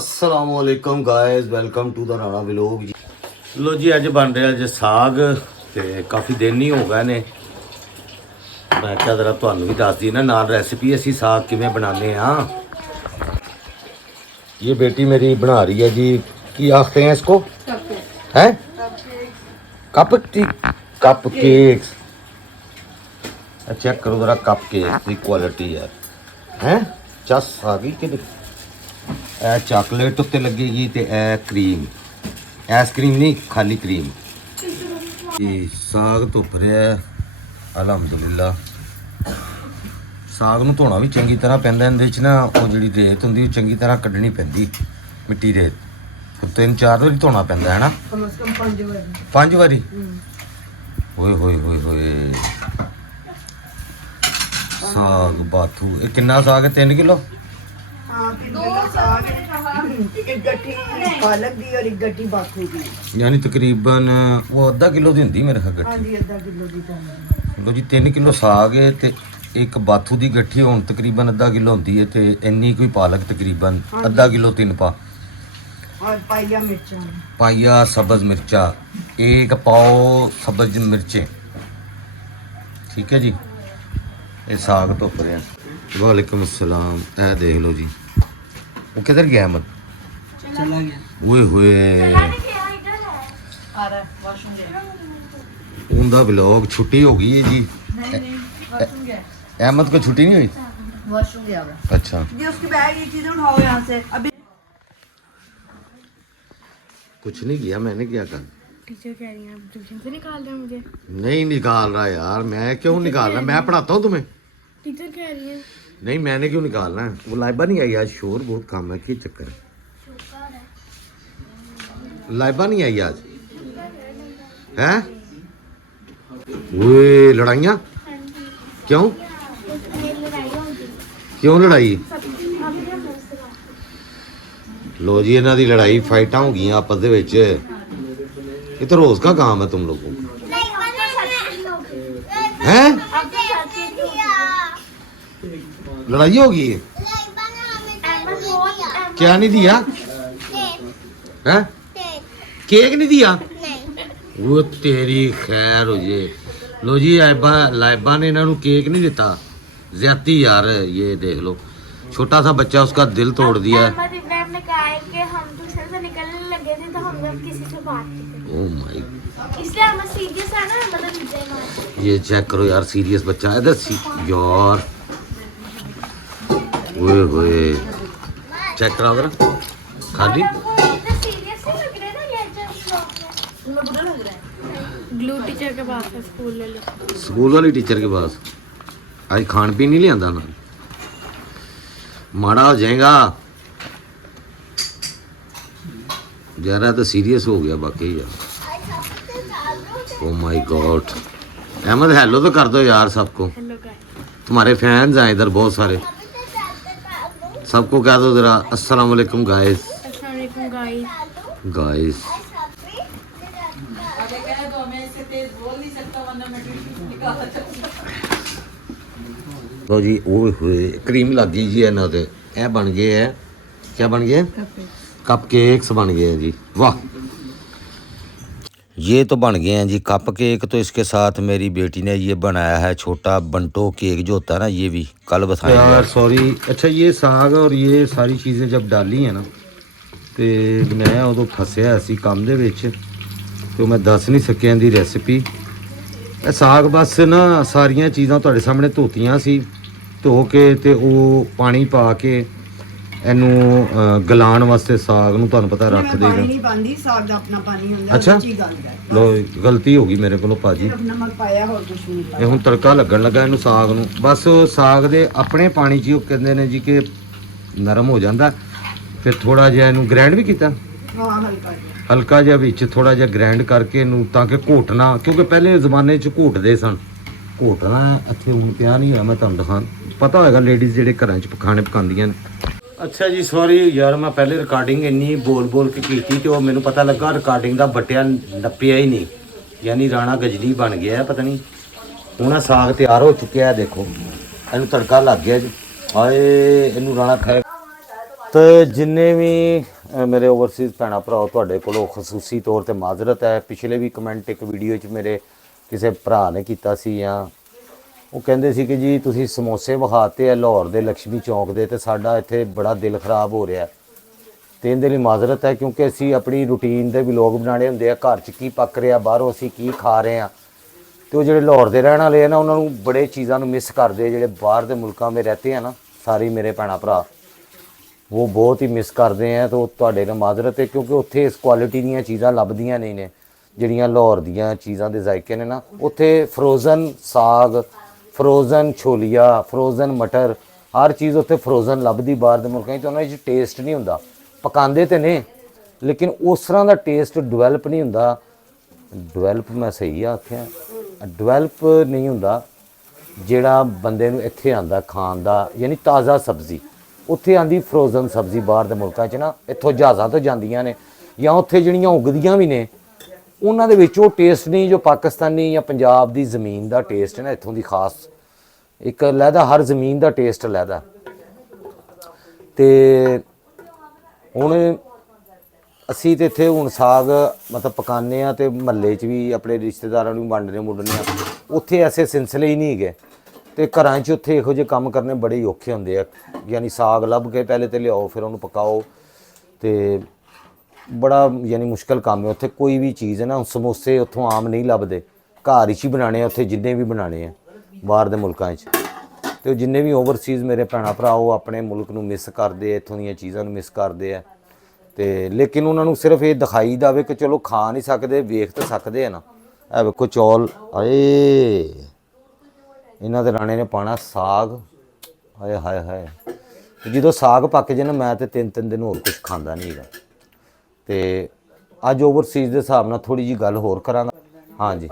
अस्सलामुअलैकुम guys, welcome to the Rana vlog जी। लो जी, अज बन रहा जी साग ते काफ़ी दिन ही हो गए ने। मैं क्या जरा तुहानू भी दस दी ना नाल रेसिपी असी साग किवें बनाने हाँ। ये बेटी मेरी बना रही है जी, की आखते हैं इसको है कप कप केक्स। चेक करो जरा कप केक की क्वालिटी है चस आ गई कि ਇਹ ਚਾਕਲੇਟ ਉੱਤੇ ਲੱਗੇਗੀ ਤੇ ਇਹ ਕਰੀਮ ਆਈਸਕ੍ਰੀਮ ਨਹੀਂ ਖਾਲੀ ਕਰੀਮ। ਇਹ ਸਾਗ ਧੁੱਪ ਰਿਹਾ ਅਲਹਮਦੁਲਿਲਾ। ਸਾਗ ਨੂੰ ਧੋਣਾ ਵੀ ਚੰਗੀ ਤਰ੍ਹਾਂ ਪੈਂਦਾ, ਇਹਦੇ ਵਿੱਚ ਨਾ ਉਹ ਜਿਹੜੀ ਰੇਤ ਹੁੰਦੀ ਉਹ ਚੰਗੀ ਤਰ੍ਹਾਂ ਕੱਢਣੀ ਪੈਂਦੀ, ਮਿੱਟੀ ਰੇਤ। 3-4 ਵਾਰੀ ਧੋਣਾ ਪੈਂਦਾ ਹੈ ਨਾ, ਕਮ ਸੇ ਕਮ 5 ਵਾਰੀ 5 ਵਾਰੀ। ਓਏ ਹੋਏ ਹੋਏ ਹੋਏ ਸਾਗ ਬਾਥੂ। ਇਹ ਕਿੰਨਾ ਸਾਗ ਹੈ? 3 ਕਿਲੋ। यानी तकरीबन वो आधा किलो दी हुंदी मेरे ख्याल गट्ठी। लो जी 3 किलो साग है ते एक बाथू दी गट्ठी हुण तकरीबन आधा किलो हुंदी है ते इन्नी कोई पालक तकरीबन आधा किलो 3 पा और पाइया सब्ज मिर्चा 1 पाओ सब्ज मिर्चें। ठीक है जी। ये साग धुप रहा। वालेकुम अस्सलाम। ए देख लो जी, वो किधर गया अहमद? चला गया। ओए होए उनका व्लॉग छुट्टी हो गई है जी। अहमद को छुट्टी नहीं हुई? वॉशरूम गया। अच्छा जी, उसके बैग ये चीजें उठाओ यहाँ से। अभी कुछ नहीं किया मैंने, क्या कर? टीचर कह रही हैं आप ट्यूशन से निकाल रहे हैं मुझे। नहीं निकाल रहा यार, मैं क्यों निकाल रहा? मैं पढ़ाता हूँ तुम्हें। टीचर कह रही हैं। नहीं मैंने क्यों निकालना है? वो लाइबा नहीं आई आज, शोर बहुत कम है, क्या चक्कर है? लाइबा नहीं आई आज है? वो लड़ाइयाँ क्यों क्यों लड़ाई? लो जी, इन्हों की लड़ाई फाइटा हो गई आपस दे विच। ये तो रोज का काम है तुम लोगों को हैं? लड़ाई होगी? क्या नहीं दिया है? केक नहीं दिया? वो तेरी खैर हो जे। लो जी लाइबा ने इन्हों केक नहीं दिता, ज्यादती यार। ये देख लो, छोटा सा बच्चा, उसका दिल तोड़ दिया। ओह माय, ये चेक करो यार, सीरियस बच्चा है यार। ओए होए चेक करा जरा खाली। ग्लू टीचर के पास है, स्कूल ले लो। स्कूल वाली टीचर के पास आज खान पीन नहीं लिया ना, माड़ा हो जाएगा जरा। तो सीरियस हो गया बाकी यार। Oh my God. Ahmad hello तो कर दो यार सबको, तुम्हारे फैंस हैं इधर बहुत सारे, सबको कह दो जरा अस्सलाम वालेकुम गाइस। गाइस तो जी ओए होए क्रीम लग गई जी इन्हों ते। ए बन गए है, क्या बन गए? कप केक्स बन गए हैं जी। वाह, ये तो बन गए हैं जी कप केक। तो इसके साथ मेरी बेटी ने ये बनाया है छोटा बंटो केक जो होता है ना, ये भी कल बताया यार। सॉरी। अच्छा, ये साग और ये सारी चीज़ें जब डाली है ना तो मैं उदों फसिया सी काम दे विच, तो मैं दस नहीं सकिया दी रेसिपी। साग बस ना सारिया चीज़ां तुहाडे सामने धोतियां सी, धो के ते वो पानी पा के ਇਹਨੂੰ ਗਲਾਣ ਵਾਸਤੇ ਸਾਗ ਨੂੰ ਤੁਹਾਨੂੰ ਪਤਾ ਰੱਖ ਦੇਗਾ। ਪਾਣੀ ਨਹੀਂ ਪਾਉਂਦੀ, ਸਾਗ ਦਾ ਆਪਣਾ ਪਾਣੀ ਹੁੰਦਾ। ਅੱਛਾ ਲੋ, ਗਲਤੀ ਹੋ ਗਈ ਮੇਰੇ ਕੋਲੋਂ ਭਾਜੀ। ਨਮਕ ਪਾਇਆ, ਹੋਰ ਕੁਝ ਨਹੀਂ ਪਾਇਆ। ਇਹ ਹੁਣ ਤੜਕਾ ਲੱਗਣ ਲੱਗਾ ਇਹਨੂੰ ਸਾਗ ਨੂੰ। ਬਸ ਸਾਗ ਦੇ ਆਪਣੇ ਪਾਣੀ 'ਚ ਉਹ ਕਹਿੰਦੇ ਨੇ ਜੀ ਕਿ ਨਰਮ ਹੋ ਜਾਂਦਾ। ਫਿਰ ਥੋੜਾ ਜਿਹਾ ਇਹਨੂੰ ਗ੍ਰਾਈਂਡ ਵੀ ਕੀਤਾ। ਹਾਂ, ਹਲਕਾ ਜਿਹਾ ਵਿੱਚ ਥੋੜਾ ਜਿਹਾ ਗ੍ਰਾਈਂਡ ਕਰਕੇ ਇਹਨੂੰ, ਤਾਂ ਕਿ ਘੋਟਣਾ, ਕਿਉਂਕਿ ਪਹਿਲੇ ਜ਼ਮਾਨੇ 'ਚ ਘੋਟਦੇ ਸਨ। ਘੋਟਣਾ ਇੱਥੇ ਹੁਣ ਪਿਆ ਨਹੀਂ ਹੋਇਆ, ਮੈਂ ਤੁਹਾਨੂੰ ਦਿਖਾਂ। ਪਤਾ ਹੋਏਗਾ ਲੇਡੀਜ਼ ਜਿਹੜੇ ਘਰਾਂ 'ਚ ਖਾਣੇ ਪਕਾਉਂਦੀਆਂ ਨੇ। अच्छा जी सॉरी यार, मैं पहले रिकॉर्डिंग इन्नी बोल बोल के की थी तो मैंने पता लगा रिकॉर्डिंग का बटिया नप्पिया ही नहीं, यानी राणा गजली बन गया है पता नहीं। हूँ साग तैयार हो चुका है, देखो इन तड़का लग गया जी। आए इन राणा खाए ਤੇ ਜਿੰਨੇ ਵੀ ਮੇਰੇ ਓਵਰਸੀਜ਼ ਭੈਣਾਂ ਭਰਾ ਤੁਹਾਡੇ ਕੋਲੋਂ ਖਸੂਸੀ ਤੌਰ ਤੇ ਮਾਜ਼ਰਤ ਹੈ। ਪਿਛਲੇ ਵੀ ਕਮੈਂਟ ਇੱਕ ਵੀਡੀਓ 'ਚ ਮੇਰੇ ਕਿਸੇ ਭਰਾ ਨੇ ਕੀਤਾ ਸੀ, ਜਾਂ ਉਹ ਕਹਿੰਦੇ ਸੀ ਕਿ ਜੀ ਤੁਸੀਂ ਸਮੋਸੇ ਵਿਖਾਤੇ ਆ ਲਾਹੌਰ ਦੇ ਲక్ష్ਮੀ ਚੌਂਕ ਦੇ, ਤੇ ਸਾਡਾ ਇੱਥੇ ਬੜਾ ਦਿਲ ਖਰਾਬ ਹੋ ਰਿਹਾ। ਤੇ ਇਹਦੇ ਲਈ ਮਾਜ਼ਰਤ ਹੈ, ਕਿਉਂਕਿ ਅਸੀਂ ਆਪਣੀ ਰੂਟੀਨ ਦੇ ਵਲੋਗ ਬਣਾਉਣੇ ਹੁੰਦੇ ਆ, ਘਰ 'ਚ ਕੀ ਪੱਕ ਰਿਹਾ, ਬਾਹਰੋਂ ਅਸੀਂ ਕੀ ਖਾ ਰਹੇ ਹਾਂ। ਤੇ ਉਹ ਜਿਹੜੇ ਲਾਹੌਰ ਦੇ ਰਹਿਣ ਵਾਲੇ ਆ ਨਾ, ਉਹਨਾਂ ਨੂੰ ਬੜੇ ਚੀਜ਼ਾਂ ਨੂੰ ਮਿਸ ਕਰਦੇ। ਜਿਹੜੇ ਬਾਹਰ ਦੇ ਮੁਲਕਾਂ ਵਿੱਚ ਰਹਤੇ ਆ ਨਾ, ਸਾਰੇ ਮੇਰੇ ਭੈਣਾਂ ਭਰਾ, ਉਹ ਬਹੁਤ ਹੀ ਮਿਸ ਕਰਦੇ ਆ। ਤਾਂ ਤੁਹਾਡੇ ਨਾਲ ਮਾਜ਼ਰਤ ਹੈ, ਕਿਉਂਕਿ ਉੱਥੇ ਇਸ ਕੁਆਲਿਟੀ ਦੀਆਂ ਚੀਜ਼ਾਂ ਲੱਭਦੀਆਂ ਨਹੀਂ ਨੇ ਜਿਹੜੀਆਂ ਲਾਹੌਰ ਦੀਆਂ ਚੀਜ਼ਾਂ ਦੇ ਜ਼ਾਇਕੇ ਨੇ ਨਾ। ਉੱਥੇ ਫਰੋਜ਼ਨ ਸਾਗ, ਫਰੋਜ਼ਨ ਛੋਲੀਆ, ਫਰੋਜ਼ਨ ਮਟਰ, ਹਰ ਚੀਜ਼ ਉੱਥੇ ਫਰੋਜ਼ਨ ਲੱਭਦੀ ਬਾਹਰ ਦੇ ਮੁਲਕਾਂ 'ਚ। ਉਹਨਾਂ 'ਚ ਟੇਸਟ ਨਹੀਂ ਹੁੰਦਾ। ਪਕਾਉਂਦੇ ਤੇ ਨੇ, ਲੇਕਿਨ ਉਸ ਤਰ੍ਹਾਂ ਦਾ ਟੇਸਟ ਡਿਵੈਲਪ ਨਹੀਂ ਹੁੰਦਾ। ਡਿਵੈਲਪ ਮੈਂ ਸਹੀ ਆਖਿਆ, ਡਿਵੈਲਪ ਨਹੀਂ ਹੁੰਦਾ ਜਿਹੜਾ ਬੰਦੇ ਨੂੰ ਇੱਥੇ ਆਂਦਾ ਖਾਣ ਦਾ। ਯਾਨੀ ਤਾਜ਼ਾ ਸਬਜ਼ੀ ਉੱਥੇ ਆਂਦੀ, ਫਰੋਜ਼ਨ ਸਬਜ਼ੀ ਬਾਹਰ ਦੇ ਮੁਲਕਾਂ 'ਚ ਨਾ ਇੱਥੋਂ ਜਹਾਜ਼ਾਂ ਤੋਂ ਜਾਂਦੀਆਂ ਨੇ, ਜਾਂ ਉੱਥੇ ਜਿਹੜੀਆਂ ਉਗਦੀਆਂ ਵੀ ਨੇ ਉਹਨਾਂ ਦੇ ਵਿੱਚ ਉਹ ਟੇਸਟ ਨਹੀਂ ਜੋ ਪਾਕਿਸਤਾਨੀ ਜਾਂ ਪੰਜਾਬ ਦੀ ਜ਼ਮੀਨ ਦਾ ਟੇਸਟ ਹੈ ਨਾ। ਇੱਥੋਂ ਦੀ ਖਾਸ ਇੱਕ ਲਹਿਦਾ, ਹਰ ਜ਼ਮੀਨ ਦਾ ਟੇਸਟ ਲਹਿਦਾ। ਤੇ ਹੁਣ ਅਸੀਂ ਤਾਂ ਇੱਥੇ ਹੁਣ ਸਾਗ ਮਤਲਬ ਪਕਾਉਂਦੇ ਹਾਂ, ਅਤੇ ਮਹੱਲੇ 'ਚ ਵੀ ਆਪਣੇ ਰਿਸ਼ਤੇਦਾਰਾਂ ਨੂੰ ਵੰਡਦੇ ਮੁੰਡਦੇ ਹਾਂ। ਉੱਥੇ ਐਸੇ ਸਿਲਸਿਲੇ ਹੀ ਨਹੀਂ ਹੈਗੇ। ਅਤੇ ਘਰਾਂ 'ਚ ਉੱਥੇ ਇਹੋ ਜਿਹੇ ਕੰਮ ਕਰਨੇ ਬੜੇ ਹੀ ਔਖੇ ਹੁੰਦੇ ਆ। ਯਾਨੀ ਸਾਗ ਲੱਭ ਕੇ ਪਹਿਲੇ ਤਾਂ ਲਿਆਓ, ਫਿਰ ਉਹਨੂੰ ਪਕਾਓ, ਅਤੇ ਬੜਾ ਯਾਨੀ ਮੁਸ਼ਕਲ ਕੰਮ ਹੈ। ਉੱਥੇ ਕੋਈ ਵੀ ਚੀਜ਼ ਹੈ ਨਾ, ਸਮੋਸੇ ਉੱਥੋਂ ਆਮ ਨਹੀਂ ਲੱਭਦੇ, ਘਰ 'ਚ ਹੀ ਬਣਾਉਣੇ ਆ ਉੱਥੇ, ਜਿੰਨੇ ਵੀ ਬਣਾਉਣੇ ਆ ਬਾਹਰ ਦੇ ਮੁਲਕਾਂ 'ਚ। ਅਤੇ ਜਿੰਨੇ ਵੀ ਓਵਰਸੀਜ਼ ਮੇਰੇ ਭੈਣਾਂ ਭਰਾ, ਉਹ ਆਪਣੇ ਮੁਲਕ ਨੂੰ ਮਿਸ ਕਰਦੇ ਆ, ਇੱਥੋਂ ਦੀਆਂ ਚੀਜ਼ਾਂ ਨੂੰ ਮਿਸ ਕਰਦੇ ਆ। ਅਤੇ ਲੇਕਿਨ ਉਹਨਾਂ ਨੂੰ ਸਿਰਫ ਇਹ ਦਿਖਾਈ ਜਾਵੇ ਕਿ ਚਲੋ ਖਾ ਨਹੀਂ ਸਕਦੇ, ਵੇਖ ਤਾਂ ਸਕਦੇ ਆ ਨਾ। ਇਹ ਵੇਖੋ ਚੌਲ, ਆਏ ਇਹਨਾਂ ਦੇ ਰਾਣੇ ਨੇ ਪਾਉਣਾ ਸਾਗ, ਹਾਏ ਹਾਏ ਹਾਏ। ਜਦੋਂ ਸਾਗ ਪੱਕ ਜੇ ਨਾ, ਮੈਂ ਤਾਂ 3-3 ਦਿਨ ਹੋਰ ਕੁਛ ਖਾਂਦਾ ਨਹੀਂ ਹੈਗਾ। ਅਤੇ ਅੱਜ ਓਵਰਸੀਜ਼ ਦੇ ਹਿਸਾਬ ਨਾਲ ਥੋੜ੍ਹੀ ਜਿਹੀ ਗੱਲ ਹੋਰ ਕਰਾਂਗਾ। ਹਾਂਜੀ,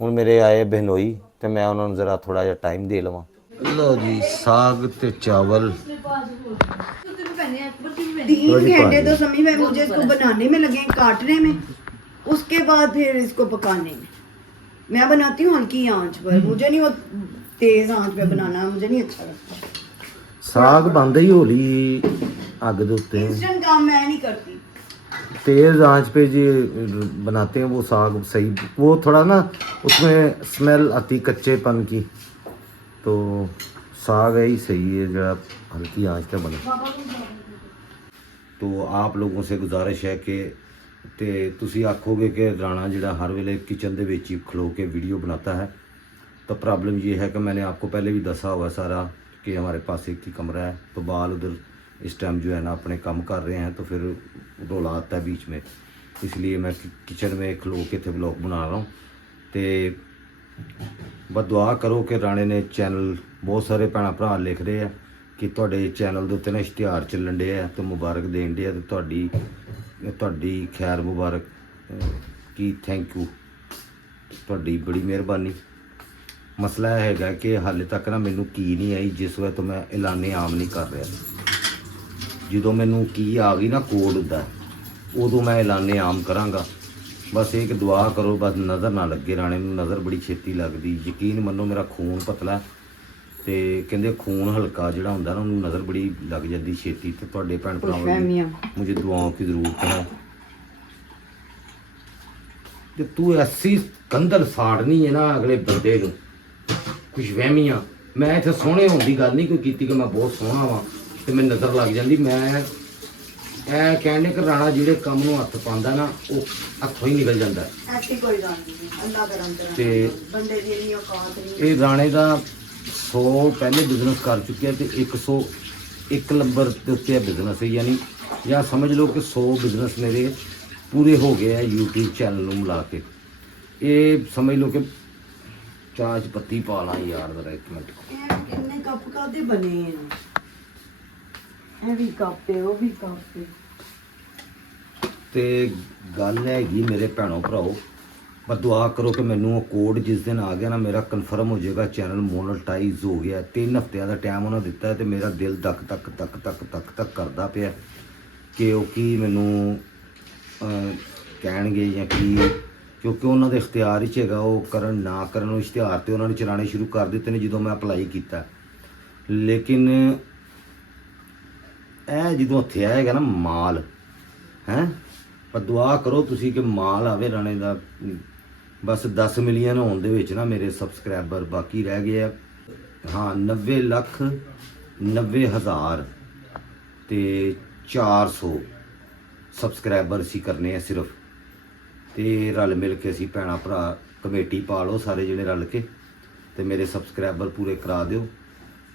ਹੁਣ ਮੇਰੇ ਆਏ ਬਹਿਨੋਈ, ਅਤੇ ਮੈਂ ਉਹਨਾਂ ਨੂੰ ਜ਼ਰਾ ਥੋੜ੍ਹਾ ਜਿਹਾ ਟਾਈਮ ਦੇ ਲਵਾਂ। ਲਓ ਜੀ, ਸਾਗ ਅਤੇ ਚਾਵਲ 3 घंटे तो समय में मुझे इसको बनाने में लगे, काटने में, उसके बाद फिर इसको पकाने में। मैं बनाती हूँ हल्की आंच पर, मुझे नहीं वो तेज आंच पे बनाना, मुझे नहीं अच्छा लगता। साग बनता ही होली आग के उत्ते, इंस्टेंट काम मैं नहीं करती। तेज आंच पे जी बनाते हैं वो साग सही, वो थोड़ा ना उसमें स्मेल आती कच्चेपन की। तो साग ही सही है जरा हल्की आंच पे बने। तो आप लोगों से गुजारिश है कि ते तुसी आखोगे कि राणा जिहड़ा हर वेले किचन दे विच ही खलो के वीडियो बनाता है, तो प्रॉब्लम ये है कि मैंने आपको पहले भी दसा हुआ सारा कि हमारे पास एक ही कमरा है। तो बाल उधर इस टाइम जो है ना अपने काम कर रहे हैं, तो फिर रौला आता है बीच में, इसलिए मैं किचन में खलो के थे ब्लॉग बना रहा हूँ। तो बस दुआ करो कि राणे ने चैनल, बहुत सारे भैन भरा लिख रहे हैं कि तुहाडे चैनल दे उत्ते ना इश्तिहार चलन डे है, तो मुबारक देन डे है, तो तुहाडी खैर मुबारक की थैंक यू, तुहाडी बड़ी मेहरबानी। मसला हैगा कि हाले तक ना मैनू की नहीं आई, जिस वजह तो मैं ऐलाने आम नहीं कर रहा। जो मैनू की आ गई ना कोड हुंदा, उदों मैं ऐलाने आम करांगा। बस एक दुआ करो, बस नज़र ना लगे राणे नूं, नज़र बड़ी छेती लगदी। यकीन मनो मेरा खून पतला, तो कहते खून हल्का जोड़ा होंदा ना, उन्होंने नज़र बड़ी लग जाती छेती। तो तुहाडे भैन भरावां मुझे दुआओं की ज़रूरत है। तो तू ऐसी कंधल फाड़नी है ना अगले बंदे नूं, कुछ वहमियां। मैं इत्थे सोहणे होण दी गल नहीं कोई कीती कि मैं बहुत सोहना वां ते मैं नज़र लग जाती। मैं कहने कि राणा जिहड़े काम नूं हत्थ पांदा ना, वो हत्थों ही निकल जाता है। ऐसी कोई गल नहीं, अल्लाह करम ते बंदे दी इन्नी औकात नहीं। ये राणे दा 100 पहले बिजनेस कर चुके हैं, तो 101 नंबर के उत्ते बिजनेस है। यानी या समझ लो कि 100 बिजनेस मेरे पूरे हो गए हैं यूट्यूब चैनल मिला के। ये समझ लो कि चाह च पत्ती पा ला यार जरा एक मिनट। किन्ने कप कादे बने हैं, ਇਹ ਵੀ ਕੱਪ ਤੇ ਉਹ ਵੀ ਕੱਪ ਤੇ। ਤੇ ਗੱਲ ਹੈਗੀ ਮੇਰੇ ਭੈਣੋ ਭਰਾਓ, बस दुआ करो कि मैनू कोड जिस दिन आ गया ना, मेरा कन्फर्म हो जाएगा, चैनल मोनेटाइज हो गया। 3 हफ्तियां का टाइम उन्होंने दिता है, तो मेरा दिल धक धक धक धक धक धक करता पिया कि वो की मैनू कहणगे या की, क्योंकि उन्होंने इख्तियार ही हैगा वो करन ना करन। इश्तिहार तो उन्होंने चलाने शुरू कर दिते ने जो मैं अप्लाई किया, लेकिन ਇਹ ਜਦੋਂ ਹੱਥੇ ਆਏਗਾ ਨਾ ਮਾਲ ਹੈ, ਪਰ ਦੁਆ ਕਰੋ ਤੁਸੀਂ ਕਿ ਮਾਲ ਆਵੇ ਰਾਣੇ ਦਾ। ਬਸ 10 ਮਿਲੀਅਨ ਹੋਣ ਦੇ ਵਿੱਚ ਨਾ ਮੇਰੇ ਸਬਸਕ੍ਰਾਈਬਰ ਬਾਕੀ ਰਹਿ ਗਏ ਆ। ਹਾਂ 90,90,000 ਤੇ 400 ਸਬਸਕ੍ਰਾਈਬਰ ਅਸੀਂ ਕਰਨੇ ਆ ਸਿਰਫ। ਤੇ ਰਲ ਮਿਲ ਕੇ ਅਸੀਂ ਭੈਣਾਂ ਭਰਾ ਕਮੇਟੀ ਪਾ ਲਓ ਸਾਰੇ ਜਿਹੜੇ ਰਲ ਕੇ, ਤੇ ਮੇਰੇ ਸਬਸਕ੍ਰਾਈਬਰ ਪੂਰੇ ਕਰਾ ਦਿਓ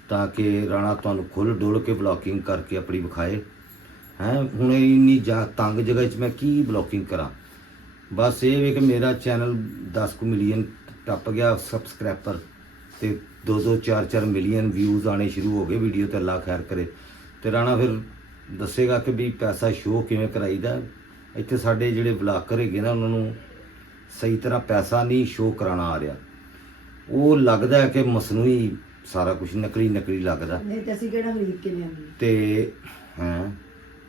ਤਾਂ ਕਿ ਰਾਣਾ ਤੁਹਾਨੂੰ ਖੁੱਲ੍ਹ ਡੁੱਲ ਕੇ ਬਲੌਕਿੰਗ ਕਰਕੇ ਆਪਣੀ ਵਿਖਾਏ ਹੈ। ਹੁਣ ਇੰਨੀ ਤੰਗ ਜਗ੍ਹਾ 'ਚ ਮੈਂ ਕੀ ਬਲੌਕਿੰਗ ਕਰਾਂ। ਬਸ ਇਹ ਵੇ ਕਿ ਮੇਰਾ ਚੈਨਲ 10 ਮਿਲੀਅਨ ਟੱਪ ਗਿਆ ਸਬਸਕ੍ਰਾਈਬਰ, ਤੇ 2-2 4-4 ਮਿਲੀਅਨ ਵਿਊਜ਼ ਆਣੇ ਸ਼ੁਰੂ ਹੋ ਗਏ ਵੀਡੀਓ ਤੇ। ਅੱਲਾ ਖੈਰ ਕਰੇ। ਤੇ ਰਾਣਾ ਫਿਰ ਦੱਸੇਗਾ ਕਿ ਵੀ ਪੈਸਾ ਸ਼ੋਅ ਕਿਵੇਂ ਕਰਾਈਦਾ। ਇੱਥੇ ਸਾਡੇ ਜਿਹੜੇ ਵਲਾਗਰ ਹੈਗੇ ਨਾ ਉਹਨਾਂ ਨੂੰ ਸਹੀ ਤਰ੍ਹਾਂ ਪੈਸਾ ਨਹੀਂ ਸ਼ੋਅ ਕਰਾਉਣਾ ਆ ਰਿਹਾ। ਉਹ ਲੱਗਦਾ ਹੈ ਕਿ ਮਸਨੂਈ ਸਾਰਾ ਕੁਝ ਨਕਲੀ ਲੱਗਦਾ। ਨਹੀਂ ਤੇ ਅਸੀਂ ਕਿਹੜਾ ਖਰੀਦ ਕੇ ਲਿਆਂਦੇ ਤੇ ਹਾਂ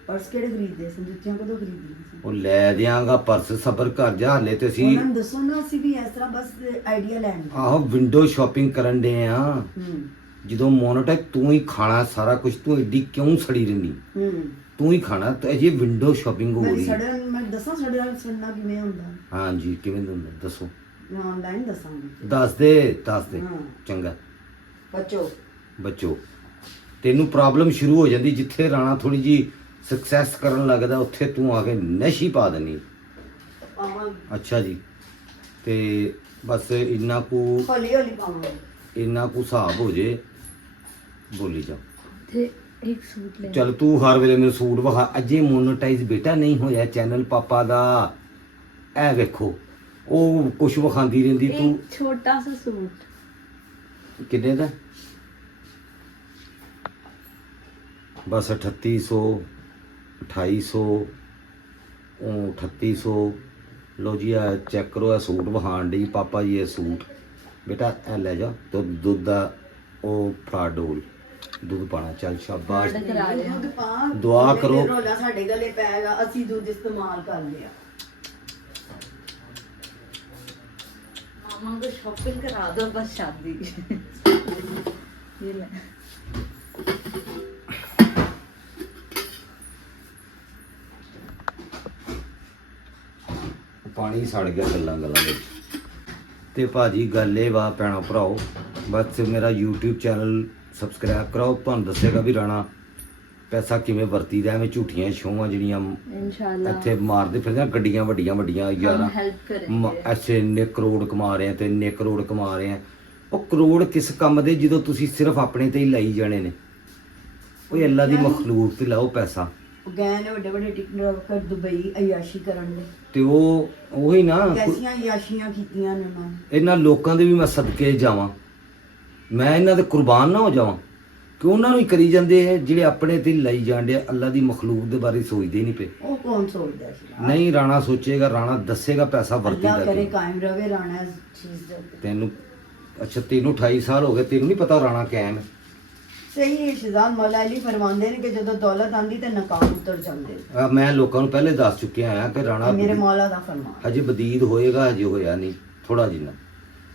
ਪਰਸ ਕਿਹੜੇ ਖਰੀਦਦੇ ਸੀ, ਜੁੱਤੀਆਂ ਕਦੋਂ ਖਰੀਦੀਆਂ ਸੀ? ਉਹ ਲੈ ਦਿਆਂਗਾ ਪਰਸ, ਸਬਰ ਕਰ ਜਾ। ਹਲੇ ਤੇ ਅਸੀਂ ਉਹਨਾਂ ਨੂੰ ਦੱਸੋ ਨਾ, ਅਸੀਂ ਵੀ ਇਸ ਤਰ੍ਹਾਂ ਬਸ ਆਈਡੀਆ ਲੈਣ ਦੇ। ਆਹੋ ਵਿੰਡੋ ਸ਼ਾਪਿੰਗ ਕਰਨ ਦੇ ਆ। ਜਦੋਂ ਮੋਨੋਟੈਕ ਤੂੰ ਹੀ ਖਾਣਾ ਸਾਰਾ ਕੁਝ, ਤੂੰ ਐਡੀ ਕਿਉਂ ਸੜੀ ਰਹਿੰਦੀ? ਤੂੰ ਹੀ ਖਾਣਾ ਤੇ ਅਜੇ ਵਿੰਡੋ ਸ਼ਾਪਿੰਗ ਹੋ ਰਹੀ। ਮੈਂ ਦੱਸਾਂ ਸਾਡੇ ਨਾਲ ਸੜਨਾ ਕਿਵੇਂ ਹੁੰਦਾ? ਹਾਂਜੀ ਕਿਵੇਂ ਹੁੰਦਾ ਦੱਸੋ। ਮੈਂ ਆਨਲਾਈਨ ਦੱਸਾਂਗੀ। ਦੱਸ ਦੇ ਹਾਂ। ਚੰਗਾ ਬੱਚੋ ਤੈਨੂੰ ਪ੍ਰੋਬਲਮ ਸ਼ੁਰੂ ਹੋ ਜਾਂਦੀ ਜਿੱਥੇ ਰਾਣਾ ਥੋੜੀ ਜੀ ਸਕਸੈਸ ਕਰਨ ਲੱਗਦਾ, ਉੱਥੇ ਤੂੰ ਆ ਕੇ ਨਸ਼ੀ ਪਾ ਦੇਣੀ। ਅੱਛਾ ਜੀ, ਤੇ ਬਸ ਇੰਨਾ ਕੁ ਹੌਲੀ ਪਾਵਾਂਗੇ, ਇੰਨਾ ਕੁ ਹਿਸਾਬ ਹੋ ਜੇ, ਬੋਲੀ ਜਾ। ਤੇ ਇੱਕ ਸੂਟ ਲੈ ਚੱਲ ਤੂੰ ਹਰ ਵੇਲੇ ਮੈਨੂੰ ਸੂਟ ਵਿਖਾ। ਅਜੇ ਮੋਨੋਟਾਈਜ਼ ਬੇਟਾ ਨਹੀਂ ਹੋਇਆ ਚੈਨਲ ਪਾਪਾ ਦਾ। ਇਹ ਵੇਖੋ ਉਹ ਕੁਛ ਵਿਖਾਉਂਦੀ ਰਹਿੰਦੀ ਤੂੰ। ਛੋਟਾ ਸਾ ਸੂਟ ਕਿੰਨੇ ਦਾ? ਬਸ 3800 2800 3800। ਲੋ ਜੀ ਆ ਚੈੱਕ ਕਰੋ, ਇਹ ਸੂਟ ਵਿਖਾਣ ਡਈ ਪਾਪਾ ਜੀ। ਇਹ ਸੂਟ ਬੇਟਾ ਇਹ ਲੈ ਜਾ ਤੇ ਦੁੱਧ ਦਾ ਉਹ ਫੜਾ ਡੋਲ, ਦੁੱਧ ਪਾਣਾ। ਚੱਲ ਸ਼ਾਬਾਸ਼, ਦੁੱਧ ਪਾ। ਦੁਆ ਕਰੋ। ਰੋਲਾ ਸਾਡੇ ਗਲੇ ਪੈਗਾ, ਅਸੀਂ ਦੁੱਧ ਇਸਤੇਮਾਲ ਕਰ ਲਿਆ। मामा को शॉपिंग करा दो बस शादी ये ले। ਪਾਣੀ ਸੜ ਗਿਆ ਗੱਲਾਂ ਵਿੱਚ। ਤੇ ਭਾਜੀ ਗੱਲ ਇਹ ਵਾ ਭੈਣਾਂ ਭਰਾਓ, ਬਸ ਮੇਰਾ YouTube ਚੈਨਲ ਸਬਸਕ੍ਰਾਈਬ ਕਰਾਓ। ਤੁਹਾਨੂੰ ਦੱਸੇਗਾ ਵੀ ਰਾਣਾ ਪੈਸਾ ਕਿਵੇਂ ਵਰਤੀਦਾ। ਐਵੇਂ ਝੂਠੀਆਂ ਸ਼ੋਆਂ ਜਿਹੜੀਆਂ इंशाल्लाह ਇੱਥੇ ਮਾਰਦੇ ਫਿਰਦੇ ਆ ਗੱਡੀਆਂ ਵੱਡੀਆਂ ਯਾਰਾਂ, हेल्प करेंगे। ਐਸੇ ਇੰਨੇ ਕਰੋੜ ਕਮਾ ਰਹੇ ਆ ਤੇ ਇੰਨੇ ਕਰੋੜ ਕਮਾ ਰਹੇ ਆ। ਉਹ ਕਰੋੜ ਕਿਸ ਕੰਮ ਦੇ ਜਦੋਂ ਤੁਸੀਂ ਸਿਰਫ ਆਪਣੇ ਤੇ ਹੀ ਲਾਈ ਜਾਣੇ ਨੇ। ਉਹ ਅੱਲਾ ਦੀ ਮਖਲੂਕ ਤੇ ਲਾਓ ਪੈਸਾ। ਗਏ ਨੇ ਵੱਡੇ ਟਿਕਟੋਕਰ ਦੁਬਈ ਅਯਾਸ਼ੀ ਕਰਨ ਦੇ, ਤੇ ਉਹ ਉਹੀ ਨਾ ਕੈਸੀਆਂ ਅਯਾਸ਼ੀਆਂ ਕੀਤੀਆਂ ਨੇ ਉਹਨਾਂ ਨੇ। ਇਹਨਾਂ ਲੋਕਾਂ ਦੇ ਵੀ ਮੈਂ ਸਦਕੇ ਜਾਵਾਂ, ਮੈਂ ਇਹਨਾਂ ਦੇ ਕੁਰਬਾਨ ਨਾ ਹੋ ਜਾਵਾਂ ਕਿ ਉਹਨਾਂ ਨੂੰ ਹੀ ਕਰੀ ਜਾਂਦੇ ਆ ਜਿਹੜੇ ਆਪਣੇ ਤੇ ਲਾਈ ਜਾਂਦੇ ਆ। ਅੱਲਾ ਦੀ ਮਖਲੂਕ ਦੇ ਬਾਰੇ ਸੋਚਦੇ ਨਹੀਂ ਪਏ। ਉਹ ਕੌਣ ਸੋਚਦਾ ਸੀ? ਨਹੀਂ ਰਾਣਾ ਸੋਚੇਗਾ, ਰਾਣਾ ਦੱਸੇਗਾ ਪੈਸਾ ਵਰਤੀਦਾ ਅੱਲਾ ਕਰੇ ਕਿਵੇਂ। ਕਾਇਮ ਰਵੇ ਰਾਣਾ ਇਸ ਚੀਜ਼ ਦੇ ਉੱਤੇ। ਤੈਨੂੰ ਅੱਛਾ ਤੈਨੂੰ 28 ਸਾਲ ਹੋ ਗਏ, ਤੈਨੂੰ ਨਹੀਂ ਪਤਾ ਰਾਣਾ ਕਾਇਮ ਹੈ। ਸਹੀ ਹੈ, ਸ਼ਹਿਜ਼ਾਦ ਮੌਲਾ ਅਲੀ ਫਰਮਾਉਂਦੇ ਨੇ ਕਿ ਜਦੋਂ ਦੌਲਤ ਆਂਦੀ ਤੇ ਨਕਾਬ ਉਤਰ ਜਾਂਦੇ। ਮੈਂ ਲੋਕਾਂ ਨੂੰ ਪਹਿਲੇ ਦੱਸ ਚੁੱਕਿਆ ਆ ਕਿ ਰਾਣਾ ਮੇਰੇ ਮੌਲਾ ਦਾ ਫਰਮਾਨ। ਹਜੇ ਬਦੀਦ ਹੋਏਗਾ, ਹਜੇ ਹੋਇਆ ਨਹੀਂ ਥੋੜਾ ਜਿੰਨਾ।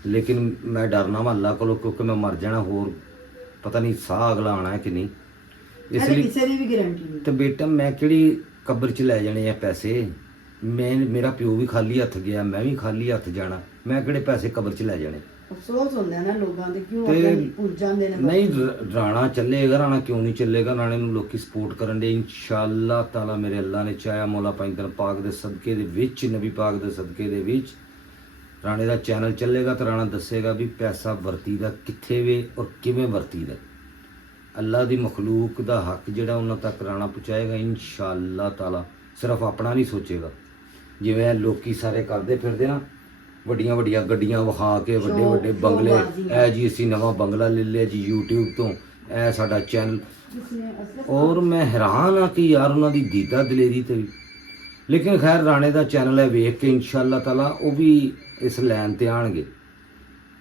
ਲੇਕਿਨ ਮੈਂ ਡਰਨਾ ਵਾ ਅੱਲਾ ਕੋਲੋਂ ਕਿਉਂਕਿ ਮੈਂ ਮਰ ਜਾਣਾ, ਹੋਰ ਪਤਾ ਨਹੀਂ ਸਾਹ ਅਗਲਾ ਆਣਾ ਹੈ ਕਿ ਨਹੀਂ। ਇਸ ਅਰੇ ਲਈ ਕਿਸੇ ਦੀ ਵੀ ਗਾਰੰਟੀ ਨਹੀਂ। ਤੇ ਬੇਟਾ ਮੈਂ ਕਿਹੜੀ ਕਬਰ 'ਚ ਲੈ ਜਾਣੇ ਆ ਪੈਸੇ। ਮੇਰਾ ਪਿਓ ਵੀ ਖਾਲੀ ਹੱਥ ਗਿਆ, ਮੈਂ ਵੀ ਖਾਲੀ ਹੱਥ ਜਾਣਾ। ਮੈਂ ਕਿਹੜੇ ਪੈਸੇ ਕਬਰ 'ਚ ਲੈ ਜਾਣੇ। ਅਫਸੋਸ ਹੁੰਦਾ ਨਾ ਲੋਕਾਂ ਦੇ, ਕਿਉਂ ਤੇ ਆਪਣੇ ਭੁੱਲ ਜਾਂਦੇ ਨੇ। ਨਹੀਂ ਰਾਣਾ ਚੱਲੇਗਾ, ਰਾਣਾ ਕਿਉਂ ਨਹੀਂ ਚੱਲੇਗਾ। ਰਾਣੇ ਨੂੰ ਲੋਕੀ ਸਪੋਰਟ ਕਰਨ ਦੇ ਇਨਸ਼ਾਅੱਲਾ ਤਾਲਾ। ਮੇਰੇ ਅੱਲਾ ਨੇ ਚਾਹਿਆ, ਮੌਲਾ ਪੈਂਤਰ ਪਾਕ ਦੇ ਸਦਕੇ ਦੇ ਵਿੱਚ, ਨਬੀ ਪਾਕ ਦੇ ਸਦਕੇ ਦੇ ਵਿੱਚ ਰਾਣੇ ਦਾ ਚੈਨਲ ਚੱਲੇਗਾ। ਤੇ ਰਾਣਾ ਦੱਸੇਗਾ ਵੀ ਪੈਸਾ ਵਰਤੀਦਾ ਕਿੱਥੇ ਵੇ ਔਰ ਕਿਵੇਂ ਵਰਤੀਦਾ। ਅੱਲਾ ਦੀ ਮਖਲੂਕ ਦਾ ਹੱਕ ਜਿਹੜਾ ਉਹਨਾਂ ਤੱਕ ਰਾਣਾ ਪਹੁੰਚਾਏਗਾ ਇਨਸ਼ਾਅੱਲਾ ਤਾਲਾ। ਸਿਰਫ ਆਪਣਾ ਨਹੀਂ ਸੋਚੇਗਾ ਜਿਵੇਂ ਲੋਕੀ ਸਾਰੇ ਕਰਦੇ ਫਿਰਦੇ ਨਾ, ਵੱਡੀਆਂ ਗੱਡੀਆਂ ਵਿਖਾ ਕੇ ਵੱਡੇ ਬੰਗਲੇ। ਇਹ ਜੀ ਅਸੀਂ ਨਵਾਂ ਬੰਗਲਾ ਲੈ ਲਿਆ ਜੀ YouTube ਤੋਂ, ਇਹ ਸਾਡਾ ਚੈਨਲ। ਔਰ ਮੈਂ ਹੈਰਾਨ ਆ ਕਿ ਯਾਰ ਉਹਨਾਂ ਦੀ ਦੀਦਾ ਦਲੇਰੀ ਤੇ ਵੀ। ਲੇਕਿਨ ਖੈਰ ਰਾਣੇ ਦਾ ਚੈਨਲ ਹੈ, ਵੇਖ ਕੇ ਇਨਸ਼ਾਅੱਲਾ ਤਾਲਾ ਉਹ ਵੀ ਇਸ ਲਾਈਨ ਤੇ ਆਣਗੇ।